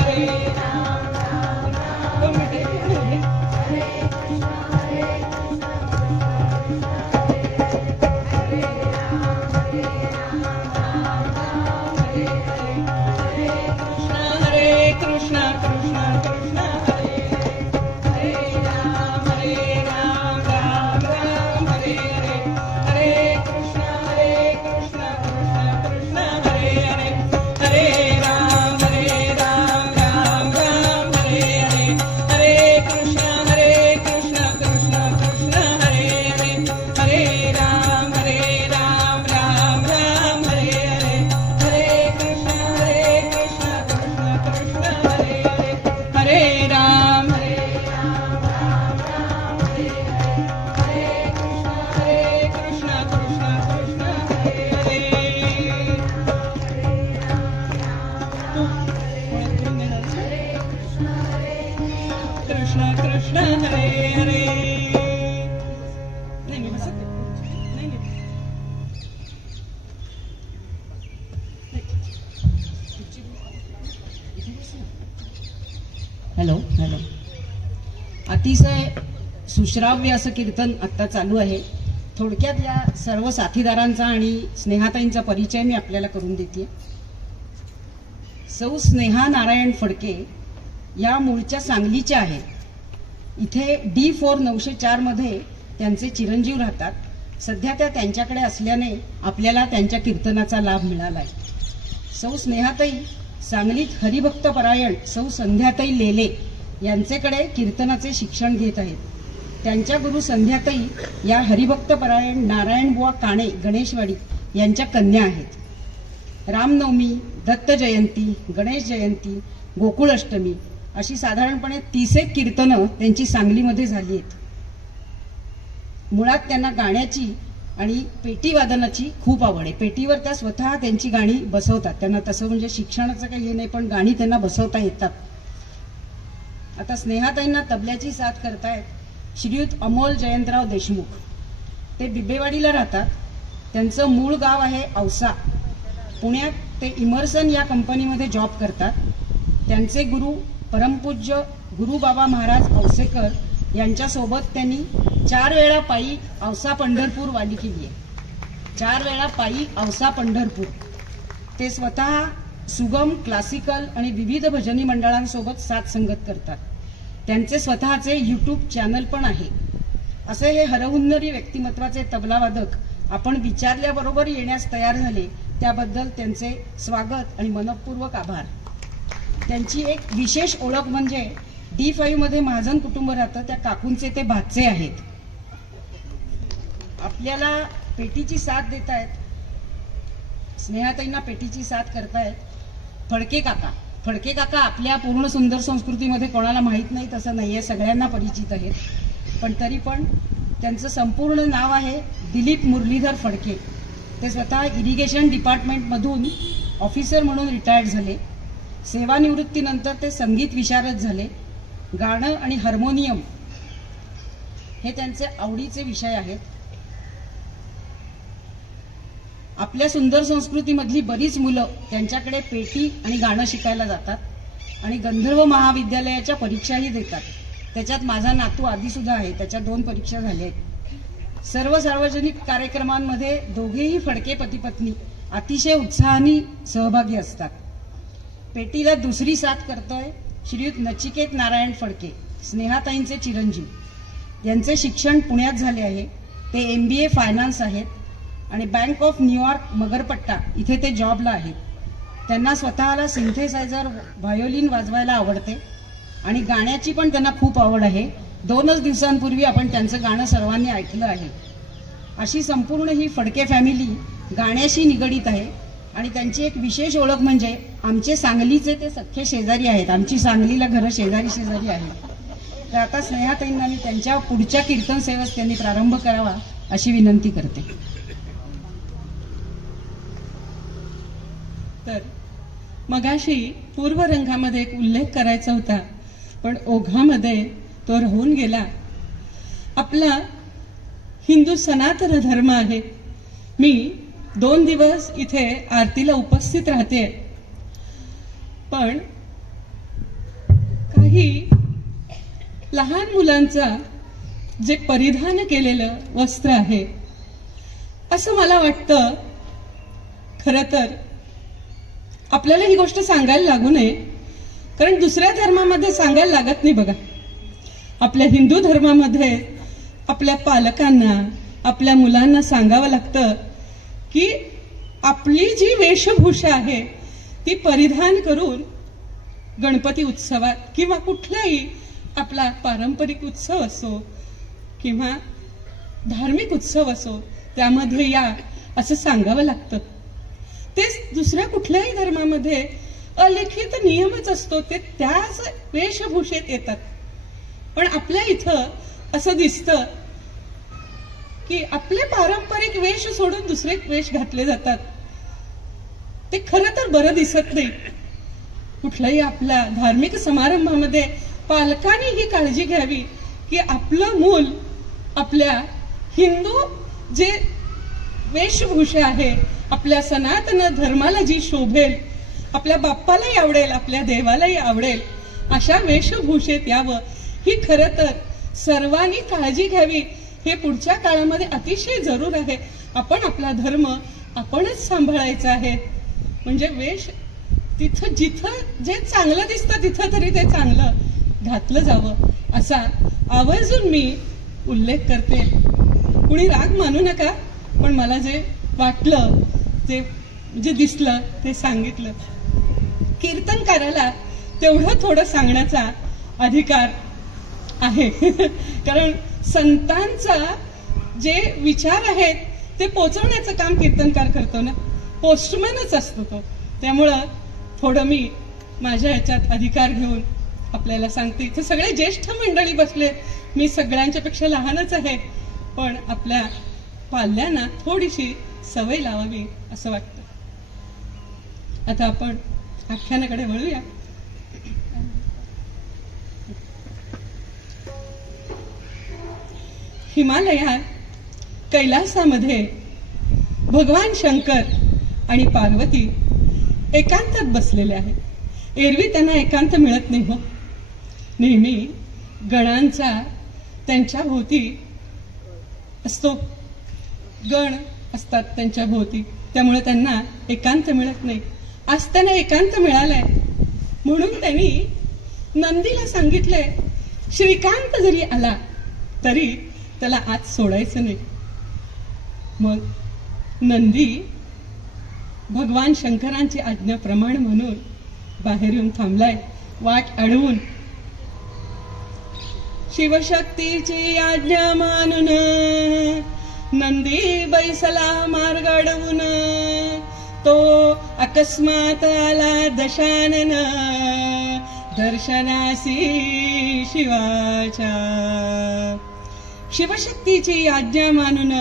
हॅलो हॅलो. अतिशय सुश्राव्य असं कीर्तन आता चालू आहे. थोडक्यात या सर्व साथीदारांचा आणि स्नेहाताईंचा परिचय मी आपल्याला करून देते. सौ स्नेहा नारायण फडके या मूळच्या सांगलीच्या आहेत. इथे D4 904 मध्ये त्यांचे चिरंजीव राहतात. सध्या त्या त्यांच्याकडे असल्याने आपल्याला त्यांच्या कीर्तनाचा लाभ मिळालाय. सौ स्नेहाताई सांगलीत हरिभक्त परायण सौ संध्याताई लेले यांचेकडे कीर्तनाचे शिक्षण घेत आहेत. त्यांच्या गुरु संध्याताई या हरिभक्त परायण नारायणबुवा काणे गणेशवाडी यांच्या कन्या आहेत. रामनवमी, दत्त जयंती, गणेश जयंती, गोकुळ अष्टमी अशी साधारणपणे 30 कीर्तनं त्यांची सांगलीमध्ये झाली आहेत. मुळात त्यांना गाण्याची आणि पेटी वादनाची खूप आवड आहे. पेटीवर त्या स्वतः त्यांची गाणी बसवतात. त्यांना तसं म्हणजे शिक्षणाचं काही हे नाही, पण गाणी त्यांना बसवता येतात. आता स्नेहाताईंना तबल्याची साथ करतायत श्रीयुत अमोल जयंतराव देशमुख. ते बिबेवाडीला राहतात. त्यांचं मूळ गाव आहे औसा. पुण्यात ते इमर्सन या कंपनीमध्ये जॉब करतात. त्यांचे गुरु परमपूज्य गुरुबाबा महाराज औसेकर यांच्यासोबत त्यांनी 4 वेळा पायी औसा पंढरपूर वारी केली आहे. 4 वेळा पायी औसा पंढरपूर. ते स्वतः सुगम, क्लासिकल आणि विविध भजनी मंडळांसोबत साथ संगत करतात. त्यांचे स्वतःचे YouTube चॅनल पण आहे. असे हे हरहुन्नरी व्यक्तिमत्वाचे तबलावादक आपण विचारल्याबरोबर येण्यास तयार झाले, त्याबद्दल त्यांचे स्वागत आणि मनपूर्वक आभार. त्यांची एक विशेष ओळख म्हणजे D5 मध्ये महाजन कुटुंब राहतं, त्या काकूंचे ते भाचे आहेत. आपल्याला पेटीची साथ देत आहेत, स्नेहाताईंना पेटीची साथ करतायत फडके काका. फडके काका आपल्या पूर्ण सुंदर संस्कृतीमध्ये कोणाला माहीत नाही तसं नाहीये, सगळ्यांना परिचित आहेत. पण तरी पण त्यांचं संपूर्ण नाव आहे दिलीप मुरलीधर फडके. ते स्वतः इरिगेशन डिपार्टमेंटमधून ऑफिसर म्हणून रिटायर्ड झाले. सेवानिवृत्तीनंतर ते संगीत विशारद झाले. गाणं आणि हार्मोनियम हे त्यांचे आवडीचे विषय आहेत. आपल्या सुंदर संस्कृतीमधली बरीच मुलं त्यांच्याकडे पेटी आणि गाणं शिकायला जातात आणि गंधर्व महाविद्यालयाच्या परीक्षाही देतात. त्याच्यात माझा नातू आदी सुद्धा आहे, त्याच्या 2 परीक्षा झाल्या आहेत. सर्व सार्वजनिक कार्यक्रमांमध्ये दोघेही फडके पती पत्नी अतिशय उत्साहाने सहभागी असतात. पेटीला दुसरी साथ करतोय श्रीयुत नचिकेत नारायण फडके, स्नेहाताईंचे चिरंजीव. यांचे शिक्षण पुण्यात झाले आहे. ते MBA फायनान्स आहेत आणि बँक ऑफ न्यूयॉर्क मगरपट्टा इथे ते जॉबला आहेत. त्यांना स्वतःला सिंथेसायझर व्हायोलिन वाजवायला आवडते आणि गाण्याची पण त्यांना खूप आवड आहे. 2च दिवसांपूर्वी आपण त्यांचं गाणं सर्वांनी ऐकलं आहे. अशी संपूर्ण ही फडके फॅमिली गाण्याशी निगडीत आहे आणि त्यांची एक विशेष ओळख म्हणजे आमचे सांगलीचे ते सख्खे शेजारी आहेत. आमची सांगलीला घरं शेजारी शेजारी आहेत. तर आता स्नेहाताईंना मी त्यांच्या पुढच्या कीर्तन सेवेस त्यांनी प्रारंभ करावा अशी विनंती करते. तर मगाशी पूर्वरंगामध्ये एक उल्लेख करायचा होता, पण ओघामध्ये तो राहून गेला. आपला हिंदू सनातन धर्म आहे. मी 2 दिवस इथे आरतीला उपस्थित राहते, पण काही लहान मुलांचा जे परिधान केलेलं वस्त्र आहे असं मला वाटतं. खरं तर आपल्याला ही गोष्ट सांगायला लागू नये, कारण दुसऱ्या धर्मामध्ये सांगायला लागत नाही. बघा, आपल्या हिंदू धर्मामध्ये आपल्या पालकांना आपल्या मुलांना सांगावं लागतं की आपली जी वेशभूषा आहे ती परिधान करून गणपती उत्सवात किंवा कुठलाही आपला पारंपरिक उत्सव असो किंवा धार्मिक उत्सव असो त्यामध्ये या असं सांगावं लागतं. तेच दुसऱ्या कुठल्याही धर्मामध्ये अलिखित नियमच असतो, ते त्याच वेशभूषेत येतात. पण आपल्या इथं असं दिसतं की आपले पारंपरिक वेश सोडून दुसरे वेश घातले जातात. ते खरं तर बरं दिसत नाही. कुठल्याही आपल्या धार्मिक समारंभामध्ये पालकांनी ही काळजी घ्यावी की आपलं मूल आपल्या हिंदू जे वेशभूषा आहे, आपल्या सनातन धर्माला जी शोभेल, आपल्या बाप्पालाही आवडेल, आपल्या देवालाही आवडेल, अशा वेशभूषेत यावं. ही खरं तर सर्वांनी काळजी घ्यावी. हे पुढच्या काळामध्ये अतिशय जरूर आहे. आपण आपला धर्म आपणच सांभाळायचा आहे. म्हणजे वेश तिथं जिथं जे चांगलं दिसतं तिथं तरी ते चांगलं घातलं जावं असा आवर्जून मी उल्लेख करते. कुणी राग मानू नका, पण मला जे वाटलं जे दिसलं ते सांगितलं. कीर्तनकाराला तेवढं थोडं सांगण्याचा अधिकार आहे कारण संतांचा जे विचार आहेत ते पोचवण्याचं काम कीर्तनकार करतो ना, पोस्टमॅनच असतो तो. त्यामुळं थोडं मी माझ्या ह्याच्यात अधिकार घेऊन आपल्याला सांगते. इथे सगळे ज्येष्ठ मंडळी बसले, मी सगळ्यांच्या पेक्षा लहानच आहे, पण आपल्या पाल्यांना थोडीशी सवय लावावी असं वाटतं. आता आपण आख्यानाकडे वळूया. हिमालयात कैलासामध्ये भगवान शंकर आणि पार्वती एकांतात बसलेले आहेत. एरवी त्यांना एकांत मिळत नाही हो. नेहमी गणांचा त्यांच्या भोवती असतो, गण असतात त्यांच्या भोवती, त्यामुळे त्यांना एकांत मिळत नाही. आज त्यांना एकांत मिळालाय म्हणून त्यांनी नंदीला सांगितलंय श्रीकांत जरी आला तरी त्याला आज सोडायचं नाही. मग नंदी भगवान शंकरांची आज्ञाप्रमाणे म्हणून बाहेर येऊन थांबलाय वाट अडवून. शिवशक्तीची आज्ञा मानून नंदी बैसला मार्ग अडवून. तो अकस्मात आला दशानन दर्शनासी शिवाच्या. शिवशक्तीची आज्ञा मानून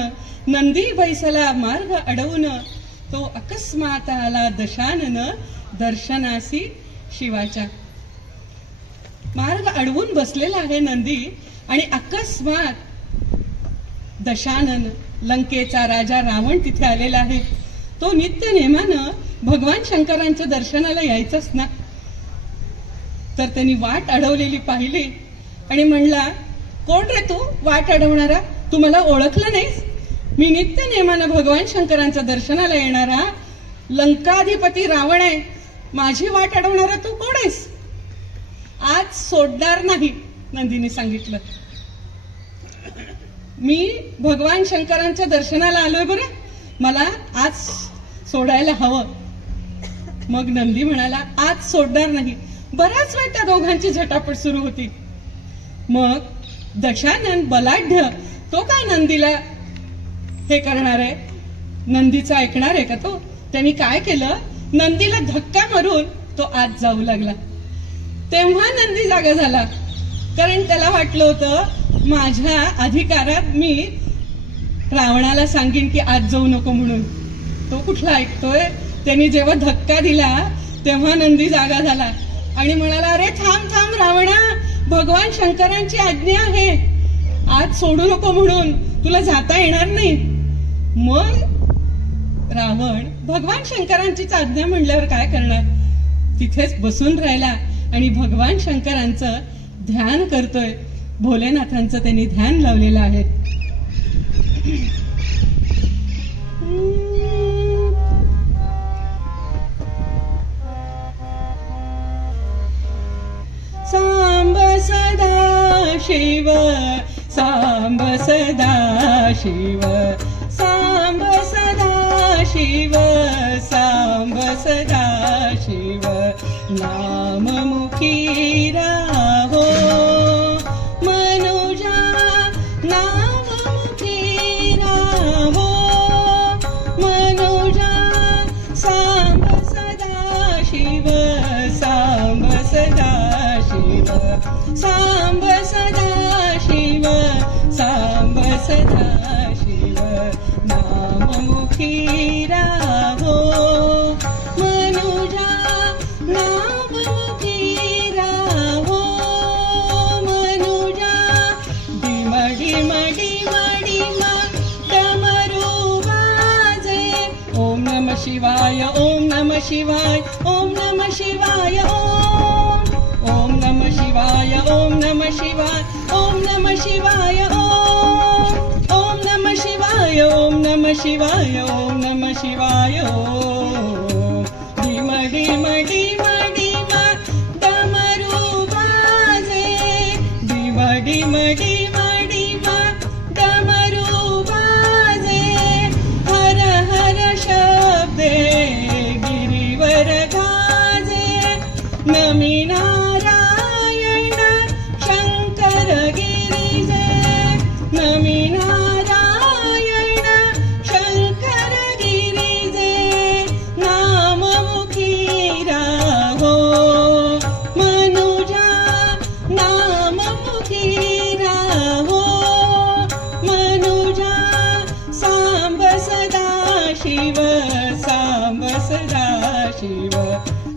नंदी बैसला मार्ग अडवून तो अकस्मात आला दशानन दर्शनासी शिवाच्या. मार्ग अडवून बसलेला आहे नंदी आणि अकस्मात दशानन लंकेचा राजा रावण तिथे आलेला आहे. तो नित्य नेमानं भगवान शंकरांच्या दर्शनाला यायचाच ना, तर त्यांनी वाट अडवलेली पाहिली आणि म्हणला, कोण रे तू वाट अडवणारा? तू मला ओळखलं नाहीस? मी नित्य नेमानं भगवान शंकरांच्या दर्शनाला येणारा लंकाधिपती रावण आहे. माझी वाट अडवणारा तू कोण आहेस? आज सोडणार नाही, नंदीने सांगितलं. मी भगवान शंकरांच्या दर्शनाला आलोय बरं, मला आज सोडायला हवं. मग नंदी म्हणाला, आज सोडणार नाही. बराच वेळ त्या दोघांची झटापट सुरू होती. मग दशानन बलाढ्य, तो काय नंदीला हे करणार आहे, नंदीचं ऐकणार आहे का तो? त्यांनी काय केलं, नंदीला धक्का मारून तो आत जाऊ लागला. तेव्हा नंदी जागा झाला, कारण त्याला वाटलं होतं माझ्या अधिकारात मी रावणाला सांगेन की आत जाऊ नको म्हणून. तो कुठला ऐकतोय? त्यांनी जेव्हा धक्का दिला तेव्हा नंदी जागा झाला आणि म्हणाला, अरे थांब थांब रावणा, भगवान शंकरांची आज्ञा आहे, आज सोडू नको म्हणून, तुला जाता येणार नाही. मग रावण भगवान शंकरांचीच आज्ञा म्हणल्यावर काय करणार, तिथेच बसून राहिला आणि भगवान शंकरांचं ध्यान करतोय. भोलेनाथांचं त्यांनी ध्यान लावलेलं आहे. सांब सदा शिव, सांब सदा शिव, सांब सदा शिव, सांब सदा शिव, नाम मुखी राहो मनुजा, नाम मुखी राहो मनुजा, सांब सदा शिव, सांब सदा शिव, सांब सदा शिव, सांब सदा शिव, नाम मुखी राहो मनुजा, नाम मुखी राहो मनुजा. डिम डिम डिम डिम डमरू वाजे, ओम नमः शिवाय, ओम नमः शिवाय, ओम नमः शिवाय, ओम नमः शिवाय, ओम नमः शिवाय, ओम नमः शिवाय, ओम नमः शिवाय, ओम नमः शिवाय, ओम नमः शिवाय. डिम डिम डिम डिम डमरू वाजे, डिम डिम डिम डिम डमरू वाजे, हर हर शब्दे गिरीवर गाजे, नमी नारायण शंकर गिरिजे, नमी नारायण शंकर गिरिजे, नाम मुखी राहो मनुजा, नाम मुखी राहो मनुजा, सांब सदा शिव, सांब सदा शिव,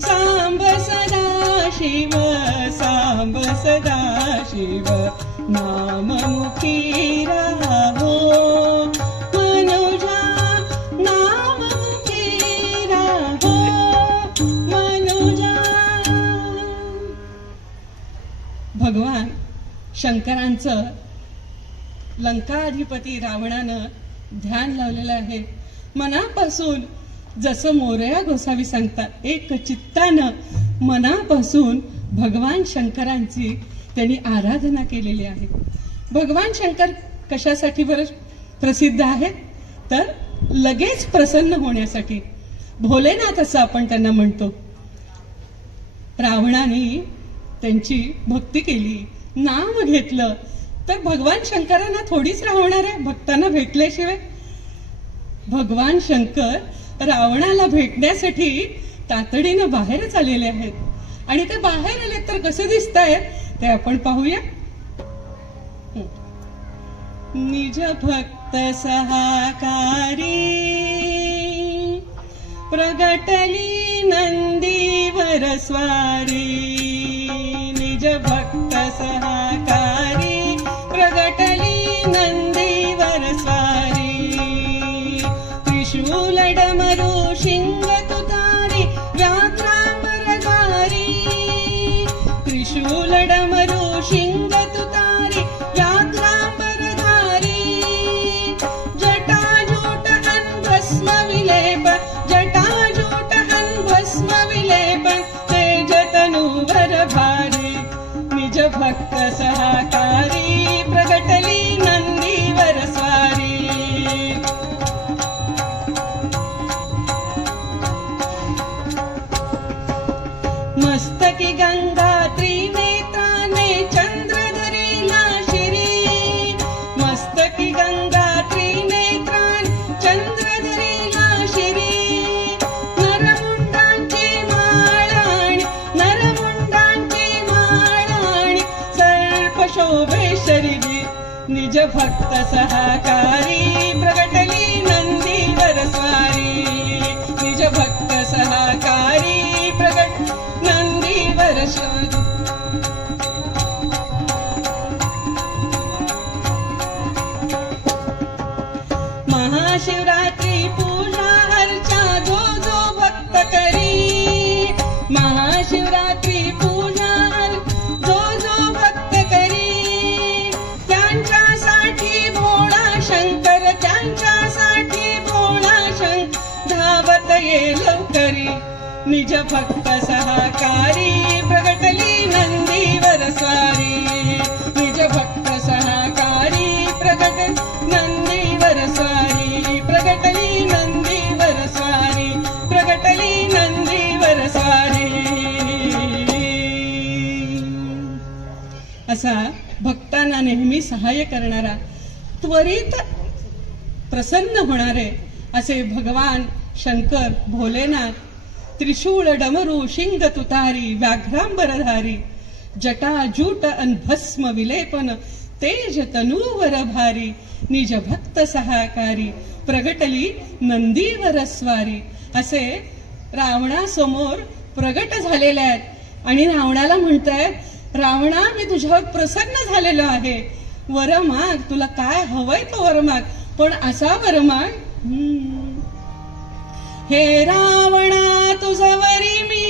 सांब सदा शिव, सांब सदा शिव, नाम मुखी राहो मनुजा, नाम मुखी राहो मनुजा. भगवान शंकरांचं लंकाधिपती रावणानं ध्यान लावलेलं आहे. मनापासून जसं मोरया गोसावी सांगतात, एक चित्तानं मनापासून भगवान शंकरांची त्यांनी आराधना केलेली आहे. भगवान शंकर कशासाठी बरं प्रसिद्ध आहेत, तर लगेच प्रसन्न होण्यासाठी. भोलेनाथ असं आपण त्यांना म्हणतो. रावणाने त्यांची भक्ती केली, नाव घेतलं, तर भगवान शंकरांना थोडीच राहणार आहे भक्तांना भेटल्याशिवाय. भगवान शंकर रावणाला भेटण्यासाठी तातडीनं बाहेरच आलेले आहेत आणि ते बाहेर आले तर कसे दिसत आहेत ते आपण पाहूया. निज भक्त सहाकारी प्रगटली नंदीवर स्वारी निज भक्त सहाकारी प्रगटली नंदीवर स्वारी त्रिशूल डमरू शिंग तुतारी व्याघ्रांबरधारी त्रिशूल डमरू शिंग तुतारी व्याघ्रांबरधारी जटाजूट अन्भस्म विलेपन जटाजूट अन्भस्म विलेपन तेज तनूवर भारी निज भक्त सहाकारी प्रगटली नंदीवर स्वारी मस्तकी गंगा त्रिनेत्राने चंद्रधरीला शिरी मस्तकी गंगा त्रिनेत्रान चंद्रधरीला शिरी नरमुंडांची माळाणी नरमुंडांची माळाणी सर्प शोभे शरीरी निज भक्त सहाकारी प्रगटली नंदीवर स्वारी निज भक्त सहाकारी प्रगट नंदीवर स्वारी महाशिवरात्री पूजा अर्चा जो जो भक्त करी महाशिवरात्री पूजा जो जो भक्त करी त्यांच्यासाठी भोळा शंकर त्यांच्यासाठी भोळा शंकर धावत ये लवकरी निज भक्त सहाकारी प्रगटली नंदीवर स्वारी निज भक्त सहाकारी प्रगट नंदीवर स्वारी प्रगटली नंदीवर स्वारी प्रगटली नंदीवर स्वारी असा भक्तांना नेहमी सहाय्य करणारा त्वरित प्रसन्न होणारे असे भगवान शंकर भोलेनाथ त्रिशूळ डमरू शिंग तुतारी व्याघ्रांबरधारी जटाजूट अनभस्म विलेपन तेज तनूवर भारी निज भक्त सहाकारी प्रगटली नंदीवर स्वारी असे रावणासमोर प्रगट झालेले आहेत आणि रावणाला म्हणतायत रावणा मी तुझ्यावर प्रसन्न झालेलो आहे वर माग तुला काय हवंय तो वर माग पण असा वर माग हे रावणा तुझवरी मी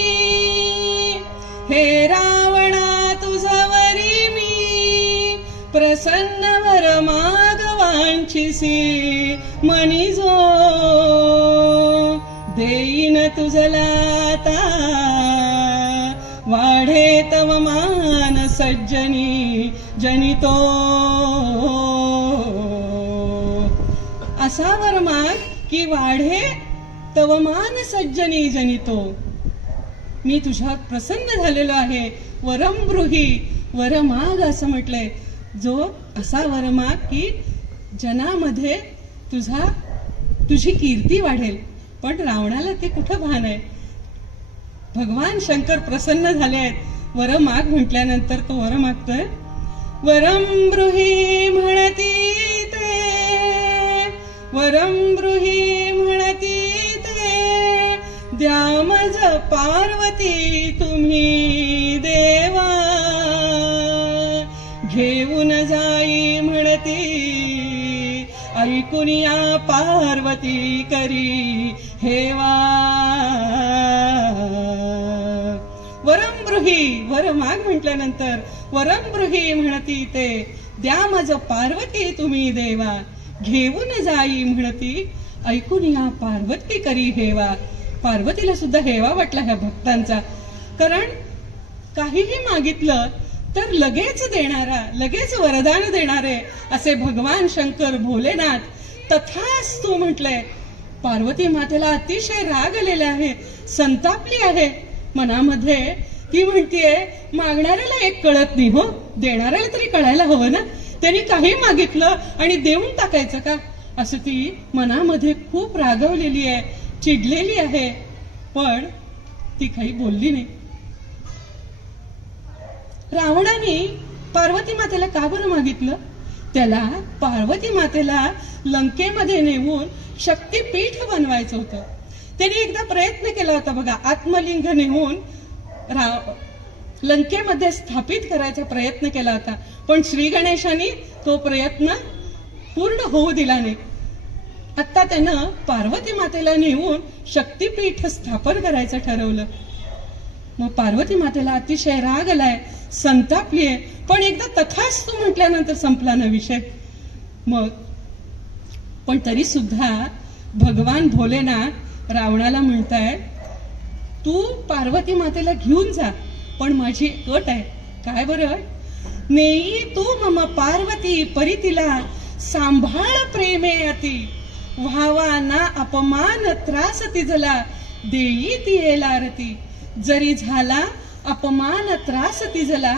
हे रावणा तुझवरी मी प्रसन्न वर माग वांछिसी मनिजो देईन तुझला आता वाढे तव मान सज्जनी जनितो असा वर माग की वाढे तव मान सज्जनी जनितो मी तुझ्यावर प्रसन्न झालेलो आहे वरम ब्रूही वर माग असं म्हटलंय जो असा वर माग की जनामध्ये तुझी कीर्ती वाढेल पण रावणाला ते कुठं भान आहे भगवान शंकर प्रसन्न झाले आहेत वर माग म्हटल्यानंतर तो वर मागतोय वरम ब्रूही म्हणती ते वरम ब्रूही म्हणती द्या मज पार्वती तुम्ही देवा घेऊन जाई म्हणती ऐकून या पार्वती करी हेवा वरम ब्रूही वर माग म्हटल्यानंतर वरम ब्रूही म्हणती ते द्या मज पार्वती तुम्ही देवा घेऊन जाई म्हणती ऐकून या पार्वती करी हेवा पार्वतीला सुद्धा हेवा वाटला ह्या भक्तांचा कारण काहीही मागितलं तर लगेच देणारा लगेच वरदान देणारे असे भगवान शंकर भोलेनाथ तथास्तु म्हटलंय पार्वती मातेला अतिशय राग आलेला आहे संतापली आहे मनामध्ये ती म्हणतीये मागणाऱ्याला एक कळत नाही हो देणाऱ्याला तरी कळायला हवं ना त्यांनी काही मागितलं आणि देऊन टाकायचं का असं ती मनामध्ये खूप रागवलेली आहे चिडलेली आहे पण ती काही बोलली नाही रावणाने पार्वती मातेला का बरं मागितलं त्याला पार्वती मातेला लंकेमध्ये नेऊन शक्तीपीठ बनवायचं होतं. त्याने एकदा प्रयत्न केला होता बघा, आत्मलिंग नेऊन लंकेमध्ये स्थापित करायचा प्रयत्न केला होता, पण श्री गणेशाने तो प्रयत्न पूर्ण होऊ दिला नाही. आता त्यानं पार्वती मातेला नेऊन शक्तीपीठ स्थापन करायचं ठरवलं. मग पार्वती मातेला अतिशय राग आलाय, संतापलीये, पण एकदा तथास्तु म्हटल्यानंतर संपला ना विषय. मग पण तरी सुद्धा भगवान भोलेनाथ रावणाला म्हणताय, तू पार्वती मातेला घेऊन जा, पण माझी एक अट आहे. काय बरं? नेई तू मम पार्वती परितिला, सांभाळ प्रेमे अति, व्हावा ना अपमान त्रास तिजला, देई ती येलारती. जरी झाला अपमान त्रास तिजला,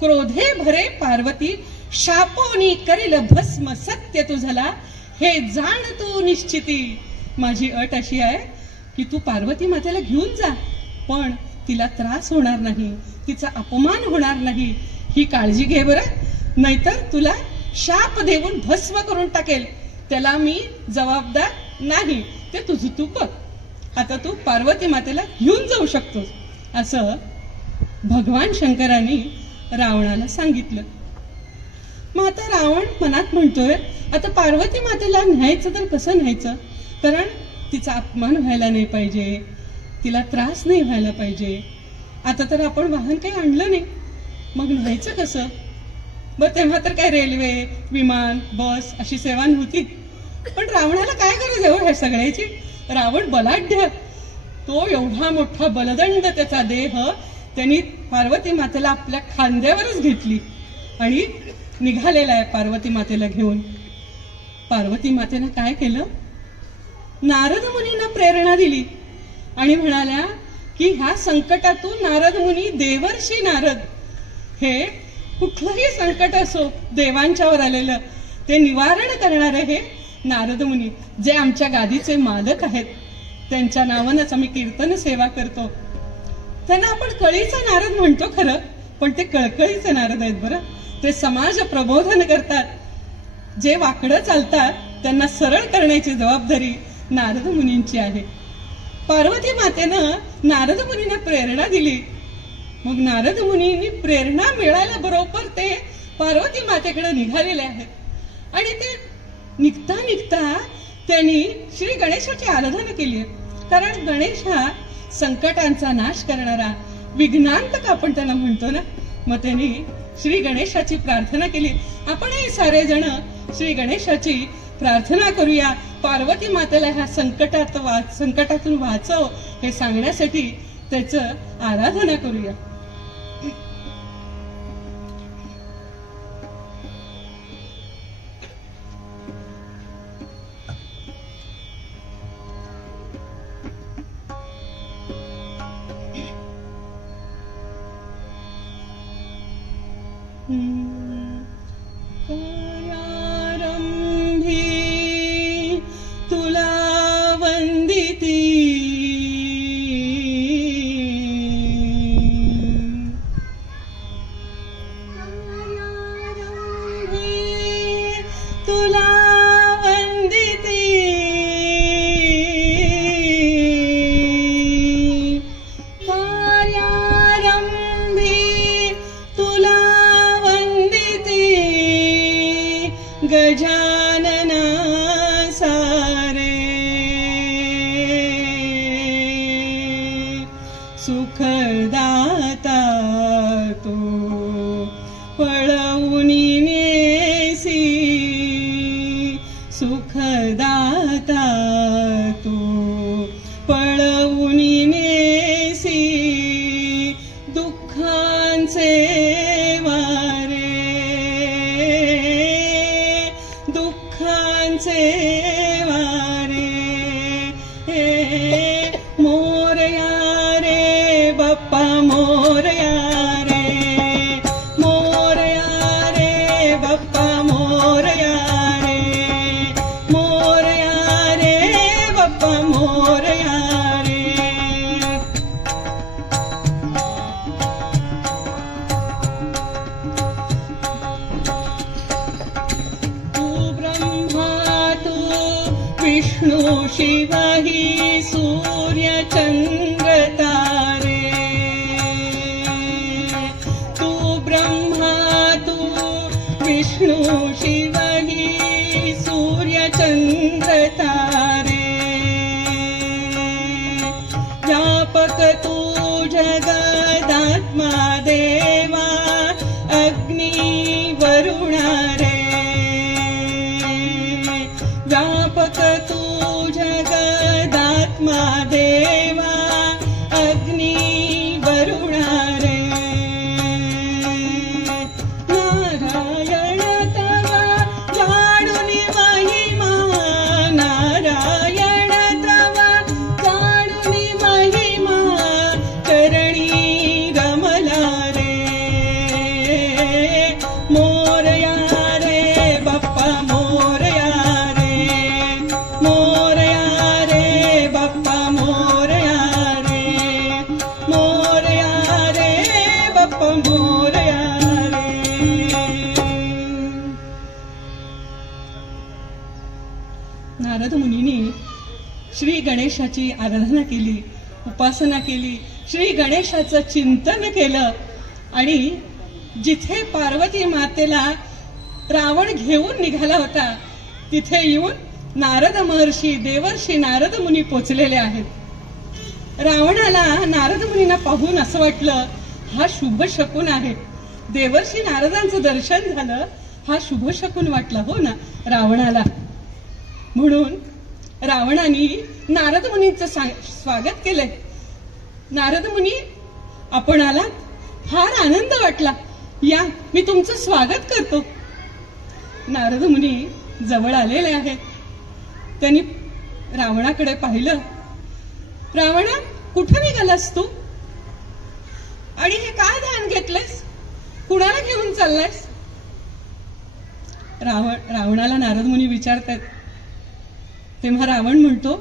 क्रोधे भरे पार्वती, शापोनी करील भस्म सत्य तुझला, हे जाण तू निश्चिती. माझी अट अशी आहे की तू पार्वती मातेला घेऊन जा, पण तिला त्रास होणार नाही, तिचा अपमान होणार नाही, ही काळजी घे बरं, नाहीतर तुला शाप देऊन भस्म करून टाकेल. त्याला मी जबाबदार नाही, ते तुझं तू बघ. आता तू पार्वती मातेला घेऊन जाऊ शकतोस, असं भगवान शंकरांनी रावणाला सांगितलं. मग आता रावण मनात म्हणतोय, आता पार्वती मातेला न्यायचं तर कसं न्यायचं, कारण तिचा अपमान व्हायला नाही पाहिजे, तिला त्रास नाही व्हायला पाहिजे. आता तर आपण वाहन काही आणलं नाही, मग न्यायचं कसं? बरं, तेव्हा तर काय रेल्वे, विमान, बस अशी सेवा नव्हती. पण रावणाला काय गरज आहे ह्या सगळ्याची? रावण बलाढ्य, तो एवढा मोठा बलदंड, त्याचा देह त्यांनी पार्वती मातेला आपल्या खांद्यावरच घेतली आणि निघालेला आहे पार्वती मातेला घेऊन. पार्वती मातेनं काय केलं? नारद मुनींना प्रेरणा दिली आणि म्हणाल्या की ह्या संकटातून नारद मुनी, देवर्षी नारद, हे कुठलंही संकट असो देवांच्यावर आलेलं ते निवारण करणारे हे नारद मुनी, जे आमच्या गादीचे मालक आहेत, त्यांच्या नावानंच आम्ही कीर्तन सेवा करतो. त्यांना आपण कळीचा नारद म्हणतो खरं, पण ते कळकळीचे नारद आहेत बरं. ते समाज प्रबोधन करतात. जे वाकडं चालतात त्यांना सरळ करण्याची जबाबदारी नारद मुनींची आहे. पार्वती मातेनं नारद मुनींना प्रेरणा दिली. मग नारद मुनींनी प्रेरणा मिळाल्याबरोबर ते पार्वती मातेकडे निघालेले आहेत आणि ते निघता निघता त्यांनी श्री गणेशाची आराधना केली, कारण गणेश हा संकटांचा नाश करणारा विघ्नांतक आपण त्यांना म्हणतो ना. मग त्यांनी श्री गणेशाची प्रार्थना केली. आपणही सारे जण श्री गणेशाची प्रार्थना करूया, पार्वती मातेला ह्या संकटातून वाचव हे सांगण्यासाठी त्याचं आराधना करूया. तुला वंदिती, तुला वंदिती, कार्यारंभी तुला वंदिती, गजानना सारे सुखदाता तू पळवूनी नेसी, सुखदाता तू पळवूनी नेसी, दुःखांचे वारे, दुःखांचे वारे, मोरया रे बाप्पा, मोरया रे, मोरया रे बाप्पा, मोरया रे, मोरया रे बाप्पा, मोरया रे. विष्णू शिव ही सूर्य चंद्र तारे, तू ब्रह्मा तू विष्णू शिव ही सूर्य चंद्र तारे, व्यापक तू जगदात्मा देवा अग्नि वरुणा रे, व्यापक तू जगदात्मा देवा अग्नि वरुणा रे, नारायण तवा जाणुनी महिमा, नारायण तवा जाणुनी महिमा, चरणी रमला रे, मोरया रे बाप्पा मोरया रे, मोरया रे बाप्पा मोरया रे, मोरया रे बाप्पा मोरया रे. नारद मुनींनी श्री गणेशाची आराधना केली, उपासना केली, श्री गणेशाचं चिंतन केलं आणि जिथे पार्वती मातेला रावण घेऊन निघाला होता तिथे येऊन नारद महर्षी देवर्षी नारद मुनी पोचलेले आहेत. रावणाला नारद मुनींना पाहून असं वाटलं हा शुभ शकुन आहे. देवर्षी नारदांचं दर्शन झालं हा शुभ शकुन वाटला हो ना रावणाला. म्हणून रावणाने नारद मुनींचं स्वागत केलंय. नारद मुनी आपण आलात, फार आनंद वाटला, या मी तुमचं स्वागत करतो. नारद मुनी जवळ आलेले आहेत. त्यांनी रावणाकडे पाहिलं. रावणा कुठं निघालास तू आणि हे काय ध्यान घेतलंयस, कुणाला घेऊन चाललायस? रावणाला नारद मुनी विचारतात. तेव्हा रावण म्हणतो,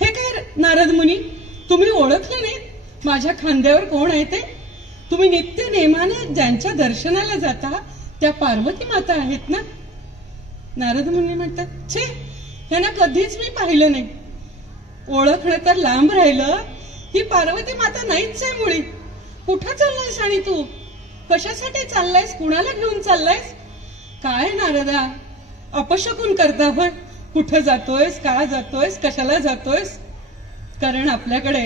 हे काय नारद मुनी, तुम्ही ओळखलं नाही माझ्या खांद्यावर कोण आहे ते? तुम्ही नित्य नेमानं ज्यांच्या दर्शनाला जाता त्या पार्वती माता आहेत ना? नारद मुनी म्हणतात, छे, यांना कधीच मी पाहिलं नाही. ओळखणं तर लांब राहिलं, ही पार्वती माता नाहीच आहे मुळी. कुठं चाललायस आणि तू कशासाठी चाललायस, कुणाला घेऊन चाललायस? काय नारदा, अपशकुन करता होय? कुठं जातोयस, का जातोयस, कशाला जातोयस? कारण आपल्याकडे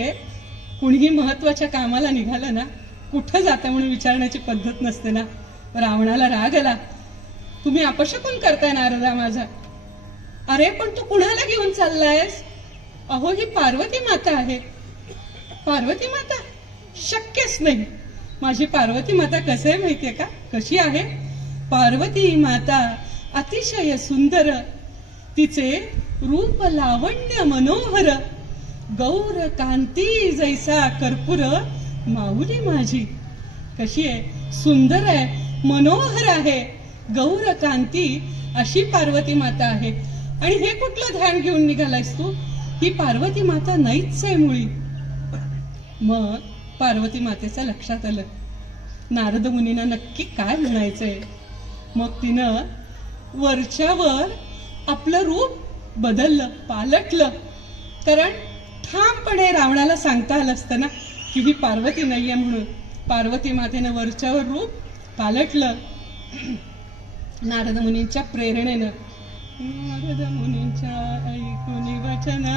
कुणीही महत्वाच्या कामाला निघालं ना, कुठं जाता म्हणून विचारण्याची पद्धत नसते ना. रावणाला राग आला. तुम्ही अपशकुन करताय नारदा माझा. अरे पण तू कुणाला घेऊन चाललायस? अहो ही पार्वती माता आहे. पार्वती माता? शक्यच नाही. माझी पार्वती माता कसं आहे माहितीये का? कशी आहे? पार्वती माता अतिशय सुंदर, तिचे रूप लावण्य मनोहर, गौर कांती जैसा कर्पूर माऊली माझी. कशी आहे? सुंदर आहे, मनोहर आहे, गौर कांती अशी पार्वती माता आहे. आणि हे कुठलं ध्यान घेऊन निघालायस तू? ही पार्वती माता नाहीच आहे मुळी. मग पार्वती मातेच्या लक्षात आलं नारद मुनींना नक्की काय म्हणायचंय. मग तिनं वरच्यावर आपलं रूप बदललं, पालटलं. कारण ठामपणे रावणाला सांगता आलं असतं ना की ही पार्वती नाहीये म्हणून. पार्वती मातेनं वरच्यावर रूप पालटलं नारद मुनींच्या प्रेरणेनं. नारद मुनींच्या ऐकुनी वचना,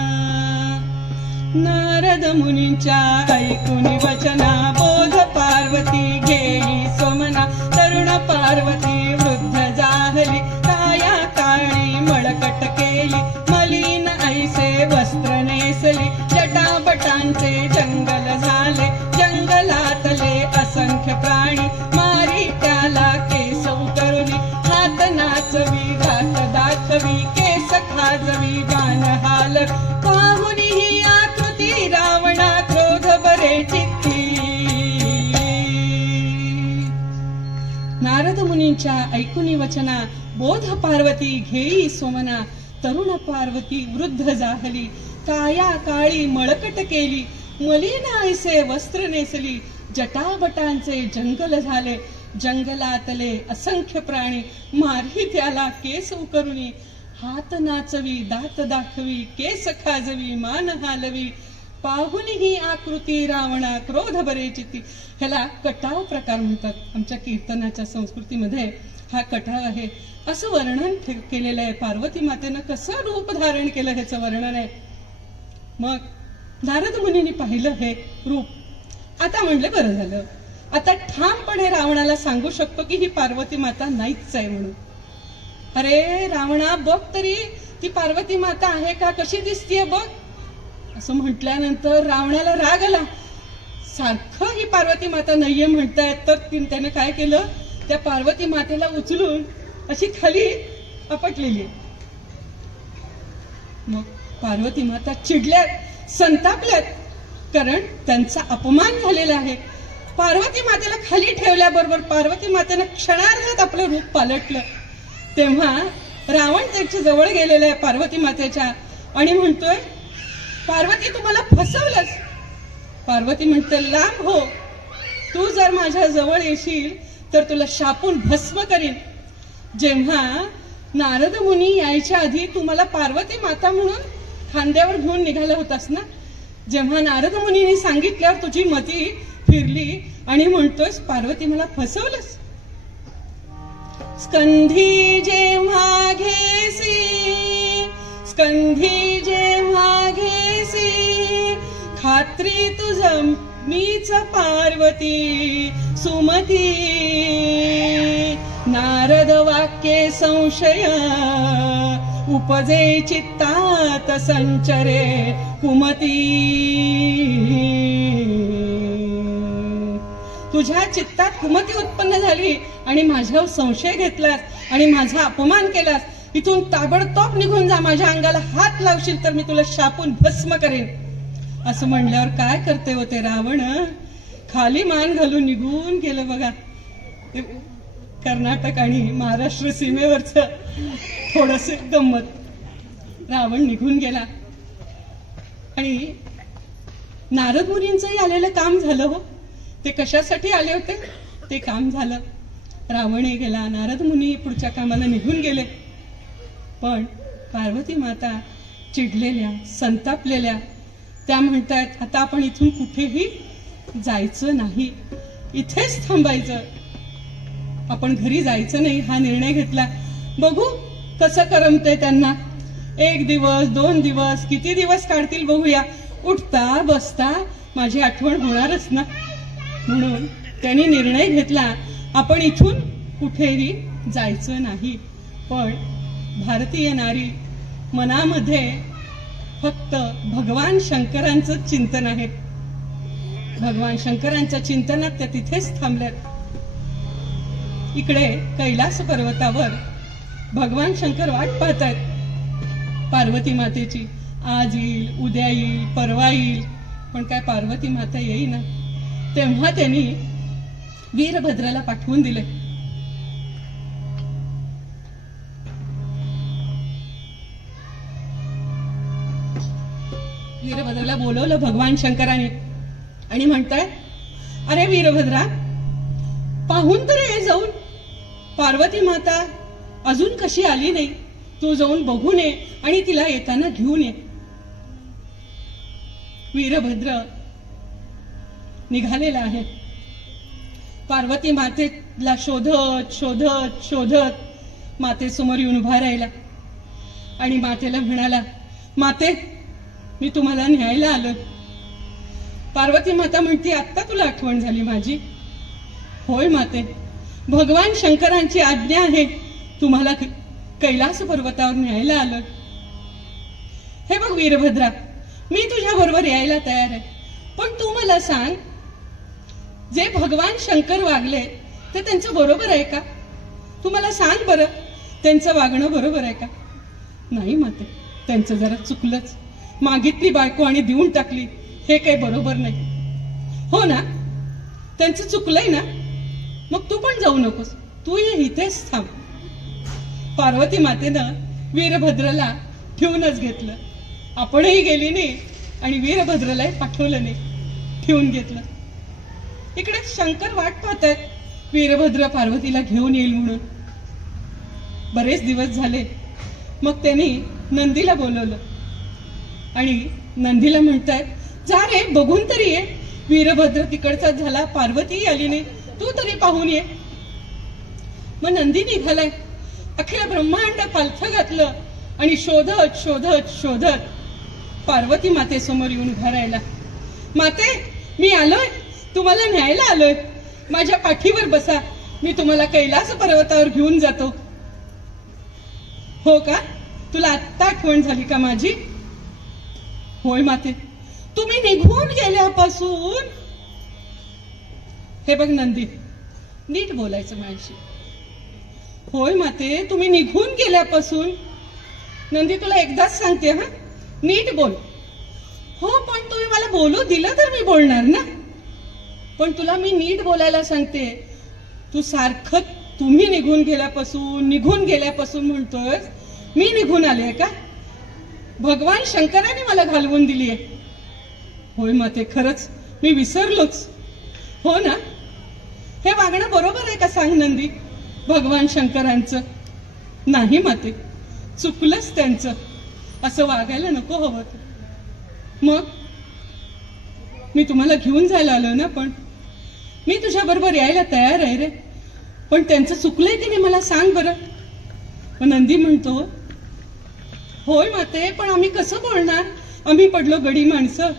नारद मुनींच्या ऐकुनी वचना, बोध पार्वती घेई सोमना, तरुण पार्वती वृद्ध जाहली, काया काळी मळकट केली, मलिन ऐसे वस्त्र नेसली, जटापटांचे जंगल झाले, जंगलातले असंख्य प्राणी, मारी त्याला केस उतरुनी, हात नाचवी घात दाखवी, केस खाजवी गान हाल, पाहुनी ही आकृती रावणा क्रोध बरे चित्ती. नारद मुनींच्या ऐकुनी वचना, बोध पार्वती घेई सोमना, तरुण पार्वती वृद्ध जाहली, काया काळी मळकट केली, मलिन ऐसे वस्त्र नेसली, जटाबटांचे जंगल झाले, जंगलातले असंख्य प्राणी, मारही त्याला केस उकरुनी, हात नाचवी, दात दाखवी, केस खाजवी, मान हालवी, पाहून ही आकृती रावणा, क्रोध बरे चित्ती. ह्याला कटाव प्रकार म्हणतात. आमच्या कीर्तनाच्या संस्कृतीमध्ये हा कटाव आहे. असं वर्णन केलेलं आहे. पार्वती मातेनं कसं रूप धारण केलं ह्याचं वर्णन आहे. मग नारद मुनींनी पाहिलं हे रूप. आता म्हणलं बरं झालं, आता ठामपणे रावणाला सांगू शकतो की ही पार्वती माता नाहीच आहे म्हणून. अरे रावणा, बघ तरी ती पार्वती माता आहे का, कशी दिसतीये बघ. असं म्हटल्यानंतर रावणाला राग आला. सारखं ही पार्वती माता नाहीये म्हणतायत, तर त्याने काय केलं, त्या पार्वती मातेला उचलून अशी खाली आपटलेली. मग पार्वती माता चिडल्यात, संतापल्यात, कारण त्यांचा अपमान झालेला आहे. पार्वती मातेला खाली ठेवल्याबरोबर पार्वती मातेनं क्षणार्धात आपलं रूप पालटलं. तेव्हा रावण त्याच्या जवळ गेलेला आहे पार्वती मातेच्या आणि म्हणतोय, पार्वती तुम्हाला फसवलंस. पार्वती म्हणते, लांब हो, तू जर माझ्या जवळ येशील तर तुला शापून भस्म करीन. जेव्हा नारद मुनी यायच्या आधी तुम्हाला पार्वती माता म्हणून खांद्यावर घेऊन निघाला होतास ना, जेव्हा नारद मुनींनी सांगितल्यावर तुझी मती फिरली आणि म्हणतोयस पार्वती मला फसवलंस. स्कंधी जेव्हा घेसी, स्कंधी जेव्हा घेसी, खात्री तुझ मीच पार्वती सुमती. नारद वाक्ये संशय उपजे चित्तात संचरे कुमती. तुझ्या चित्तात कुमती उत्पन्न झाली आणि माझ्यावर संशय घेतलास आणि माझा अपमान केलास. इथून ताबडतोब निघून जा, माझ्या अंगाला हात लावशील तर मी तुला शापून भस्म करेन. असं म्हणल्यावर काय करते होते रावण, खाली मान घालून निघून गेलं. बघा, कर्नाटक आणि महाराष्ट्र सीमेवरच थोडस गंमत. रावण निघून गेला आणि नारद मुनींचंही आलेलं काम झालं. हो, ते कशासाठी आले होते ते काम झालं. रावणही गेला, नारद मुनी पुढच्या कामाला निघून गेले. पण पार्वती माता चिडलेल्या, संतापलेल्या, त्या म्हणतायत आता आपण इथून कुठेही जायचं नाही, इथेच थांबायचं, आपण घरी जायचं नाही. हा निर्णय घेतला. बघू कसं करमतंय त्यांना. 1 दिवस 2 दिवस किती दिवस काढतील बघूया. उठता बसता माझी आठवण होणारच ना. म्हणून त्यांनी निर्णय घेतला आपण इथून कुठेही जायचं नाही. पण भारतीय नारी मनामध्ये फक्त भगवान शंकरांचं चिंतन आहे. भगवान शंकरांच्या चिंतनात त्या तिथेच थांबल्यात. इकडे कैलास पर्वतावर भगवान शंकर वाट पाहतायत पार्वती मातेची. आज येईल, उद्या येईल, परवा येईल, पण काय पार्वती माता येईना. तेव्हा त्यांनी वीरभद्राला पाठवून दिले. वीरभद्राला बोलवलं भगवान शंकराने आणि म्हणताय, अरे वीरभद्रा, पाहून तर ये जाऊन, पार्वती माता अजून कशी आली नाही, तू जाऊन बघून ये आणि तिला येताना घेऊन ये. वीरभद्र निघालेला आहे. पार्वती मातेला शोधत शोधत शोधत मातेसमोर येऊन उभा राहिला आणि मातेला म्हणाला, माते, मी तुम्हाला न्यायला आलो. पार्वती माता म्हणते, आत्ता तुला आठवण झाली माझी. होय माते, भगवान शंकरांची आज्ञा आहे, तुम्हाला कैलास पर्वतावर न्यायला आलो. हे बघ वीरभद्रा, मी तुझ्या बरोबर यायला तयार आहे, पण तू मला सांग, जे भगवान शंकर वागले ते त्यांचं बरोबर आहे का? तू मला सांग बरं, त्यांचं वागणं बरोबर आहे का? नाही माते, त्यांचं जरा चुकलंच. मागितली बायको आणि देऊन टाकली, हे काही बरोबर नाही. हो ना, त्यांचं चुकलंय ना, मग तू पण जाऊ नकोस, तू इथेच थांब. पार्वती मातेनं वीरभद्राला ठेवूनच घेतलं. आपणही गेली नाही आणि वीरभद्रालाही पाठवलं नाही, ठेवून घेतलं. इकडे शंकर वाट पाहतायत वीरभद्र पार्वतीला घेऊन येईल म्हणून. बरेच दिवस झाले मग त्यांनी नंदीला बोलवलं आणि नंदीला म्हणतायत, जा रे बघून तरी ये, वीरभद्र तिकडचा झाला, पार्वती आली नाही, तू तरी पाहून ये. मग नंदी निघालाय, अखिल ब्रह्मांड पालथं घातलं आणि शोधत शोधत शोधत पार्वती मातेसमोर येऊन उभा राहिला. माते, मी आलोय, तुम्हाला न्यायला आलोय, माझ्या पाठीवर बसा, मी तुम्हाला कैलास पर्वतावर घेऊन जातो. हो का, तुला आत्ता आठवण झाली का माझी? होय माते, तुम्ही निघून गेल्यापासून. हे बघ नंदी, नीट बोलायचं माझ्याशी. होय माते, तुम्ही निघून गेल्यापासून. नंदी, तुला एकदाच सांगते, हा, नीट बोल. हो, पण तुम्ही मला बोलू दिलं तर मी बोलणार ना. पण तुला मी नीट बोलायला सांगते. तू सारखं तुम्ही निघून गेल्यापासून म्हणतोय. मी निघून आले का? भगवान शंकराने मला घालवून दिलीये. होय माते, खरंच मी विसरलोच. हो ना, हे वागणं बरोबर आहे का सांग नंदी, भगवान शंकरांचं? नाही माते, चुकलंच त्यांचं. असं वागायला नको हवं. मग मी तुम्हाला घेऊन जायला आलो ना, पण मी तुझ्या बरोबर यायला तयार आहे रे, पण त्यांचं चुकलंय की नाही मला सांग बरं. नंदी म्हणतो, होय माते, पण आम्ही कसं बोलणार? आम्ही पडलो गडी माणसं.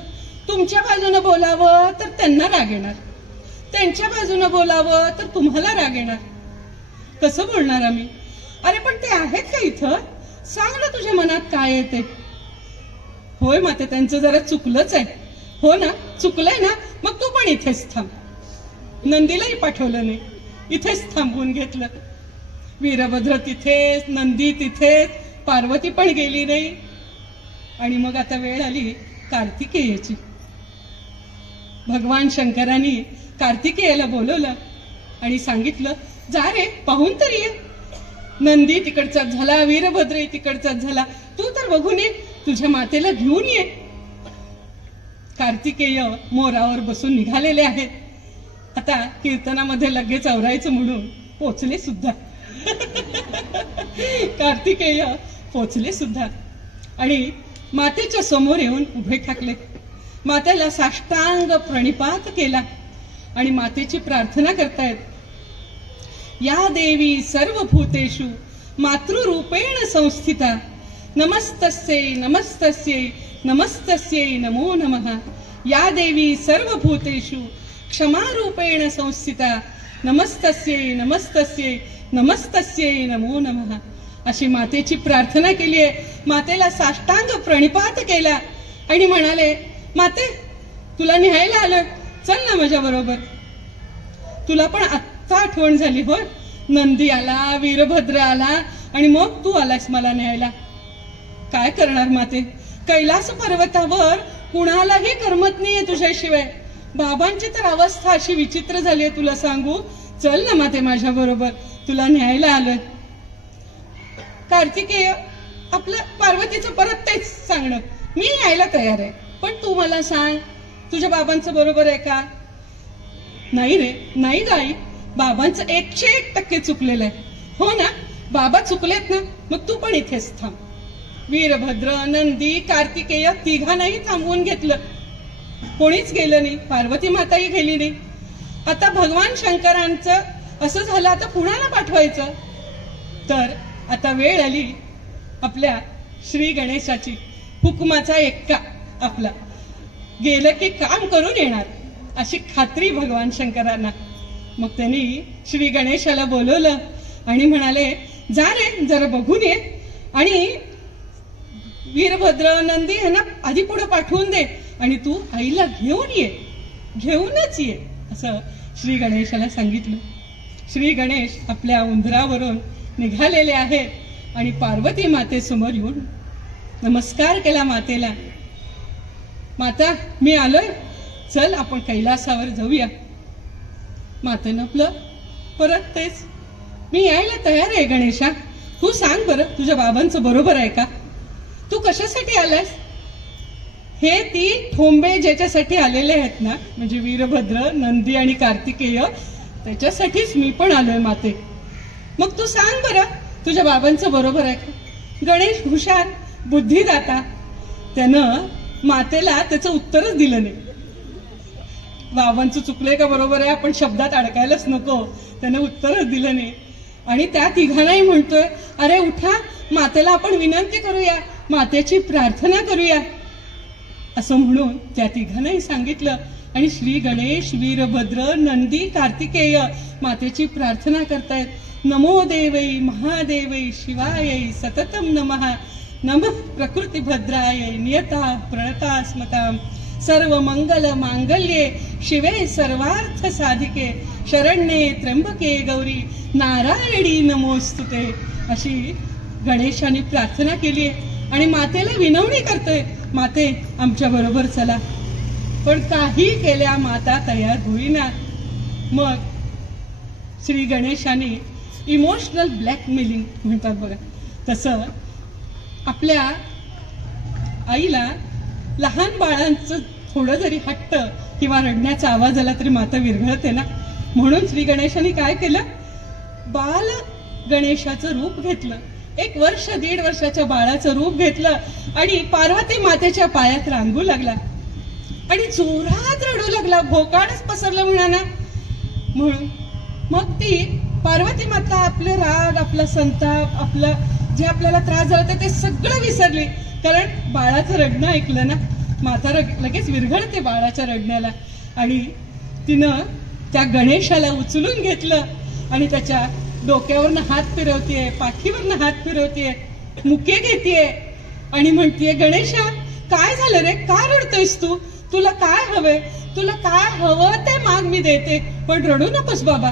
तुमच्या बाजूनं बोलावं तर त्यांना राग येणार, त्यांच्या बाजूनं बोलावं तर तुम्हाला राग येणार. कसं बोलणार आम्ही? अरे पण ते आहेत का इथं? सांग ना तुझ्या मनात काय येते. होय माते, त्यांचं जरा चुकलंच आहे. हो ना, चुकलंय ना, मग तू पण इथेच थांब. नंदीलाही पाठवलं नाही, इथेच थांबवून घेतलं. वीरभद्र तिथेच, नंदी तिथेच, पार्वती पण गेली नाही. आणि मग आता वेळ आली कार्तिकेयाची. भगवान शंकरांनी कार्तिकेयाला बोलवलं आणि सांगितलं, जा रे पाहून तरी ये. नंदी तिकडचाच झाला, वीरभद्र तिकडचाच झाला, तू तर बघून ये, तुझ्या मातेला घेऊन ये. कार्तिकेय मोरावर बसून निघालेले आहेत. आता कीर्तनामध्ये लगेच आवरायचं म्हणून पोचले सुद्धा. कार्तिकेय पोचले सुद्धा आणि मातेच्या समोर येऊन उभे ठाकले. मातेला साष्टांग प्रणिपात केला आणि मातेची प्रार्थना करतायत. या देवी सर्व भूतेषु मातृरूपेण संस्थिता, नमस्तस्यै नमस्तस्यै नमस्तस्यै नमो नमः. या देवी सर्व भूतेषु क्षमारूपेण संस्थिता, नमस्तस्यै नमस्तस्यै नमस्तस्यै नमो नमः. अशी मातेची प्रार्थना केली आहे. मातेला साष्टांग प्रणिपात केला आणि म्हणाले, माते, तुला न्यायला आलोय, चल ना माझ्या बरोबर. तुला पण आत्ता आठवण झाली होय? नंदी आला, वीरभद्र आला आणि मग तू आलास मला न्यायला. काय करणार माते, कैलास पर्वतावर कुणालाही करमत नाहीये तुझ्याशिवाय. बाबांची तर अवस्था अशी विचित्र झाली आहे, तुला सांगू. चल ना माते माझ्या बरोबर, तुला न्यायला आलोय. कार्तिकेय आपलं पार्वतीचं परत तेच सांगणं, मी यायला तयार आहे, पण तू मला सांग, तुझ्या बाबांचं बरोबर आहे का? नाही रे, नाही गाई, बाबांचं 101% चुकलेलं आहे. हो ना, बाबा चुकलेत ना, मग तू पण इथेच थांब. वीरभद्र, नंदी, कार्तिकेय तिघांनाही थांबवून घेतलं. कोणीच गेलं नाही, पार्वती माताही गेली नाही. आता भगवान शंकरांचं असं झालं, आता कुणाला पाठवायचं? तर आता वेळ आली आपल्या श्री गणेशाची. हुकुमाचा एक्का आपला, गेलं की काम करून येणार अशी खात्री भगवान शंकरांना. मग त्यांनी श्री गणेशाला बोलवलं आणि म्हणाले, जा रे जरा बघून ये आणि वीरभद्र, नंदी यांना आधी पुढे पाठवून दे आणि तू आईला घेऊन ये, घेऊनच ये, असं श्री गणेशाला सांगितलं. श्री गणेश आपल्या उंदरावरून निघालेले आहेत आणि पार्वती मातेसमोर येऊन नमस्कार केला मातेला. माता, मी आलोय, चल आपण कैलासावर जाऊया. मातेनं आपलं परत तेच, मी यायला तयार आहे गणेशा, तू सांग बरं तुझ्या बाबांचं बरोबर आहे का? तू कशासाठी आलायस? हे 3 ठोंबे ज्याच्यासाठी आलेले आहेत ना, म्हणजे वीरभद्र, नंदी आणि कार्तिकेय, त्याच्यासाठीच मी पण आलोय माते. मग तू सांग बरं तुझ्या बाबांचं बरोबर आहे का? गणेश हुशार, बुद्धिदाता, त्यानं मातेला त्याचं उत्तरच दिलं नाही. बाबांचं चुकलंय का बरोबर आहे आपण शब्दात अडकायलाच नको, त्यानं उत्तरच दिलं नाही. आणि त्या तिघांनाही म्हणतोय, अरे उठा, मातेला आपण विनंती करूया, मातेची प्रार्थना करूया, असं म्हणून त्या तिघांनाही सांगितलं. आणि श्री गणेश, वीरभद्र, नंदी, कार्तिकेय मातेची प्रार्थना करतायत. नमो देवै महादेवै शिवायै सततम नमः, नमः प्रकृतिभद्राय नियता प्रणता स्मताम, सर्व मंगल मांगल्ये शिवे सर्वार्थ साधिके, शरण्ये त्र्यंबके गौरी नारायणी नमोस्तुते, अशी गणेशाने प्रार्थना केली आणि मातेला विनवणी करतोय, माते आमच्या बरोबर चला. पण काही केल्या माता तयार होईना. मग श्री गणेशाने इमोशनल ब्लॅकमेलिंग म्हणतात बघा, तसं आपल्या आईला लहान बाळांचं थोडं जरी हट्ट किंवा रडण्याचा आवाज आला तरी माता विरघळते ना. म्हणून श्री गणेशाने काय केलं, बाल गणेशाचं रूप घेतलं, 1 वर्ष 1.5 वर्षाच्या बाळाचं रूप घेतलं आणि पार्वती मातेच्या पायात रांगू लागला आणि जोरात रडू लागला, भोकाडच पसरलं म्हणाना. म्हणून मग ती पार्वती माता आपले राग, आपला संताप, आपलं जे आपल्याला त्रास झाला ते सगळं विसरली, कारण बाळाचं रडणं ऐकलं ना. माता लगेच विरघळते बाळाच्या रडण्याला आणि तिनं त्या गणेशाला उचलून घेतलं आणि त्याच्या डोक्यावरनं हात फिरवतीये, पाठीवरनं हात फिरवतीये, मुके घेतीये आणि म्हणतीये, गणेशा काय झालं रे, का रडतोयस तू, तुला काय हवंय, तुला काय हवं ते माग मी देते, पण रडू नकोस बाबा.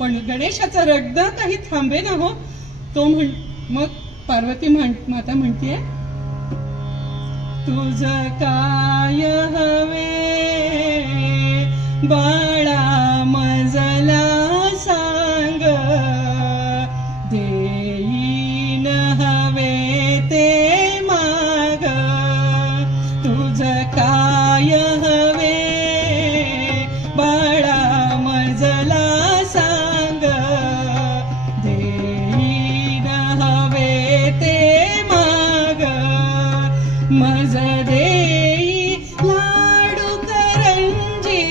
पण गणेशाचं रडणं काही थांबे ना हो. तो मग पार्वती माता म्हणतीये, तुझ काय हवे बाळा मजला सांग, देईन हवे ते माग, तुझ काय हवे बाळा मजला सांग, देईन हवे ते माग, मज देई लाडू करंजी,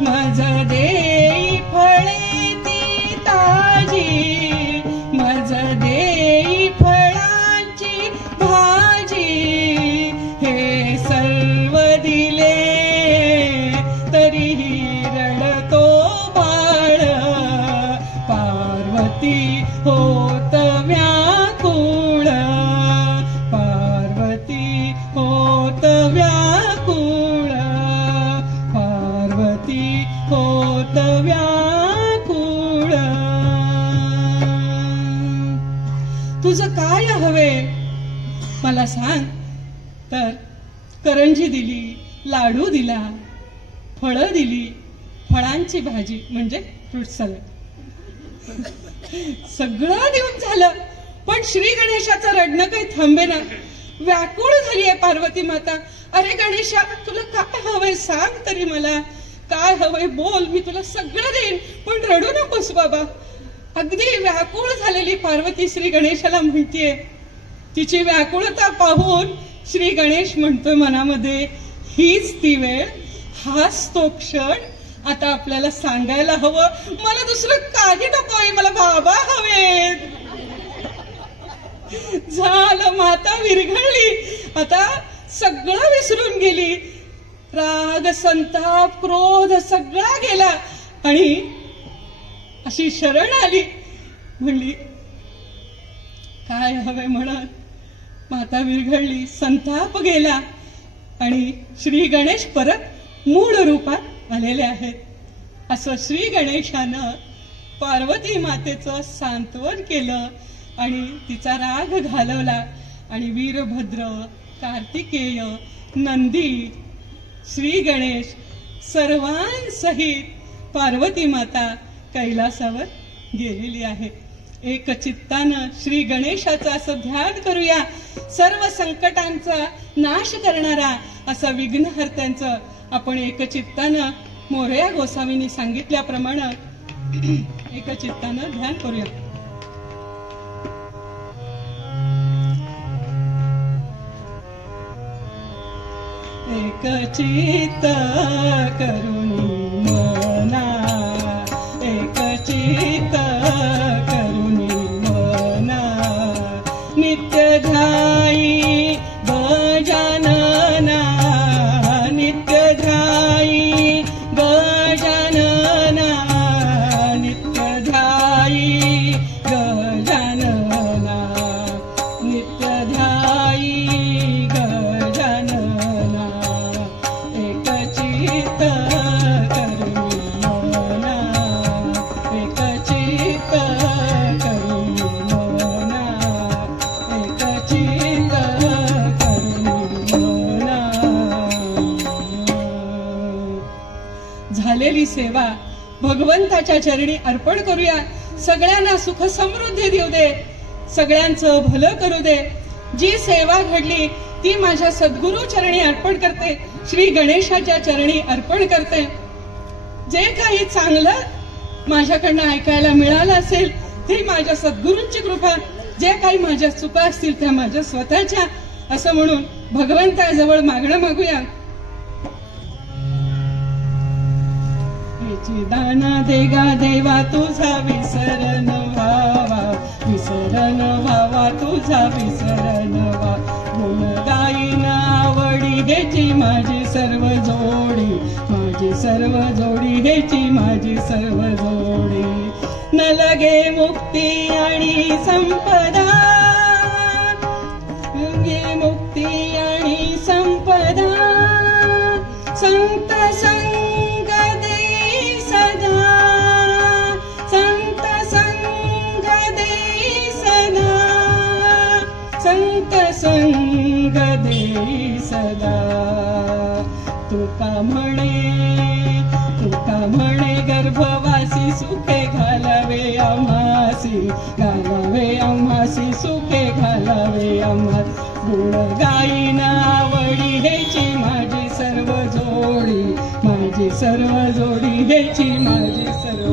मज देई फळे ती ताजी, मज देई फळांची भाजी, हे सर्व दिले तरीही रडतो बाळ, पार्वती होत व्याकुळ, पार्वती होत व्याकुळ, पार्वती होत व्याकुळ. तुझं काय हवे मला सांग. तर करंजी दिली, लाडू दिला, फळं दिली, फळांची भाजी म्हणजे फ्रूट सॅलड, सगळं देऊन झालं. पण श्री गणेशाचं रडणं काही थांबेना. व्याकुळ झालीये पार्वती माता. अरे गणेशा, तुला काय हवंय सांग तरी, मला काय हवंय बोल, मी तुला सगळं देईन, पण रडू नकोस बाबा. अगदी व्याकुळ झालेली पार्वती श्री गणेशाला म्हणतीये. तिची व्याकुळता पाहून श्री गणेश म्हणतोय मनामध्ये, हीच ती वेळ, हाच तो क्षण, आता आपल्याला सांगायला हवं, मला दुसरं काही नकोय, मला बाबा हवेत. झालं, माता विरघळली, आता सगळं विसरून गेली. राग, संताप, क्रोध सगळा गेला आणि अशी शरण आली. म्हणली काय हवे म्हणत माता विरघळली, संताप गेला आणि श्री गणेश परत मूळ रूपात आलेले आहेत. असं श्री गणेशानं पार्वती मातेचं सांत्वन केलं आणि तिचा राग घालवला. आणि वीरभद्र, कार्तिकेय, नंदी, श्री गणेश सर्वांसहित पार्वती माता कैलासावर गेलेली आहे. एक चित्तानं श्री गणेशाचं असं ध्यान करूया. सर्व संकटांचा नाश करणारा असा विघ्नहर्त्यांचं आपण एक चित्तानं मोरया गोसावींनी सांगितल्याप्रमाणे एक चित्तानं ध्यान करूया. एक चित्त करुणी मना, एक चित्त करुणी मना, नित्य ध्यायी गजानना, नित्य ध्यायी गजानना, नित्य ध्यायी गजानना, नित्य ध्यायी गजानना, एक चित्त करुणी मना, एक चित्त करुणी मना, एक चित्त करुणी मना. झालेली सेवा भगवंताच्या चरणी अर्पण करूया. सगळ्यांना सुख समृद्धी देऊ दे, सगळ्यांचं भलं करू दे. जी सेवा घडली ती माझ्या सद्गुरु चरणी अर्पण करते, श्री गणेशाच्या चरणी अर्पण करते. जे काही चांगलं माझ्याकडनं ऐकायला मिळालं असेल ते माझ्या सद्गुरूंची कृपा, जे काही माझ्या चुका असतील त्या माझ्या स्वतःच्या, असं म्हणून भगवंताजवळ मागणं मागूया. दान देगा देवा तुझा विसरण व्हावा, विसरण व्हावा तुझा विसरण व्हा. गुण गाईन आवडी हेची माझी सर्व जोडी, माझी सर्व जोडी हेची माझी सर्व जोडी. न लगे मुक्ती आणि संपदा, लगे मुक्ती आणि संपदा. संत संग दे सदा, संत संग दे सदा, संत संग दे सदा. तुका म्हणे गर्भवासी सुखे घालावे आम्हासी, घालावे आम्हासी सुखे घालावे आम्हा. गुण गाईन आवडी हेची माझी सर्व जोडी, माझी सर्व जोडी हेची माझी सर्व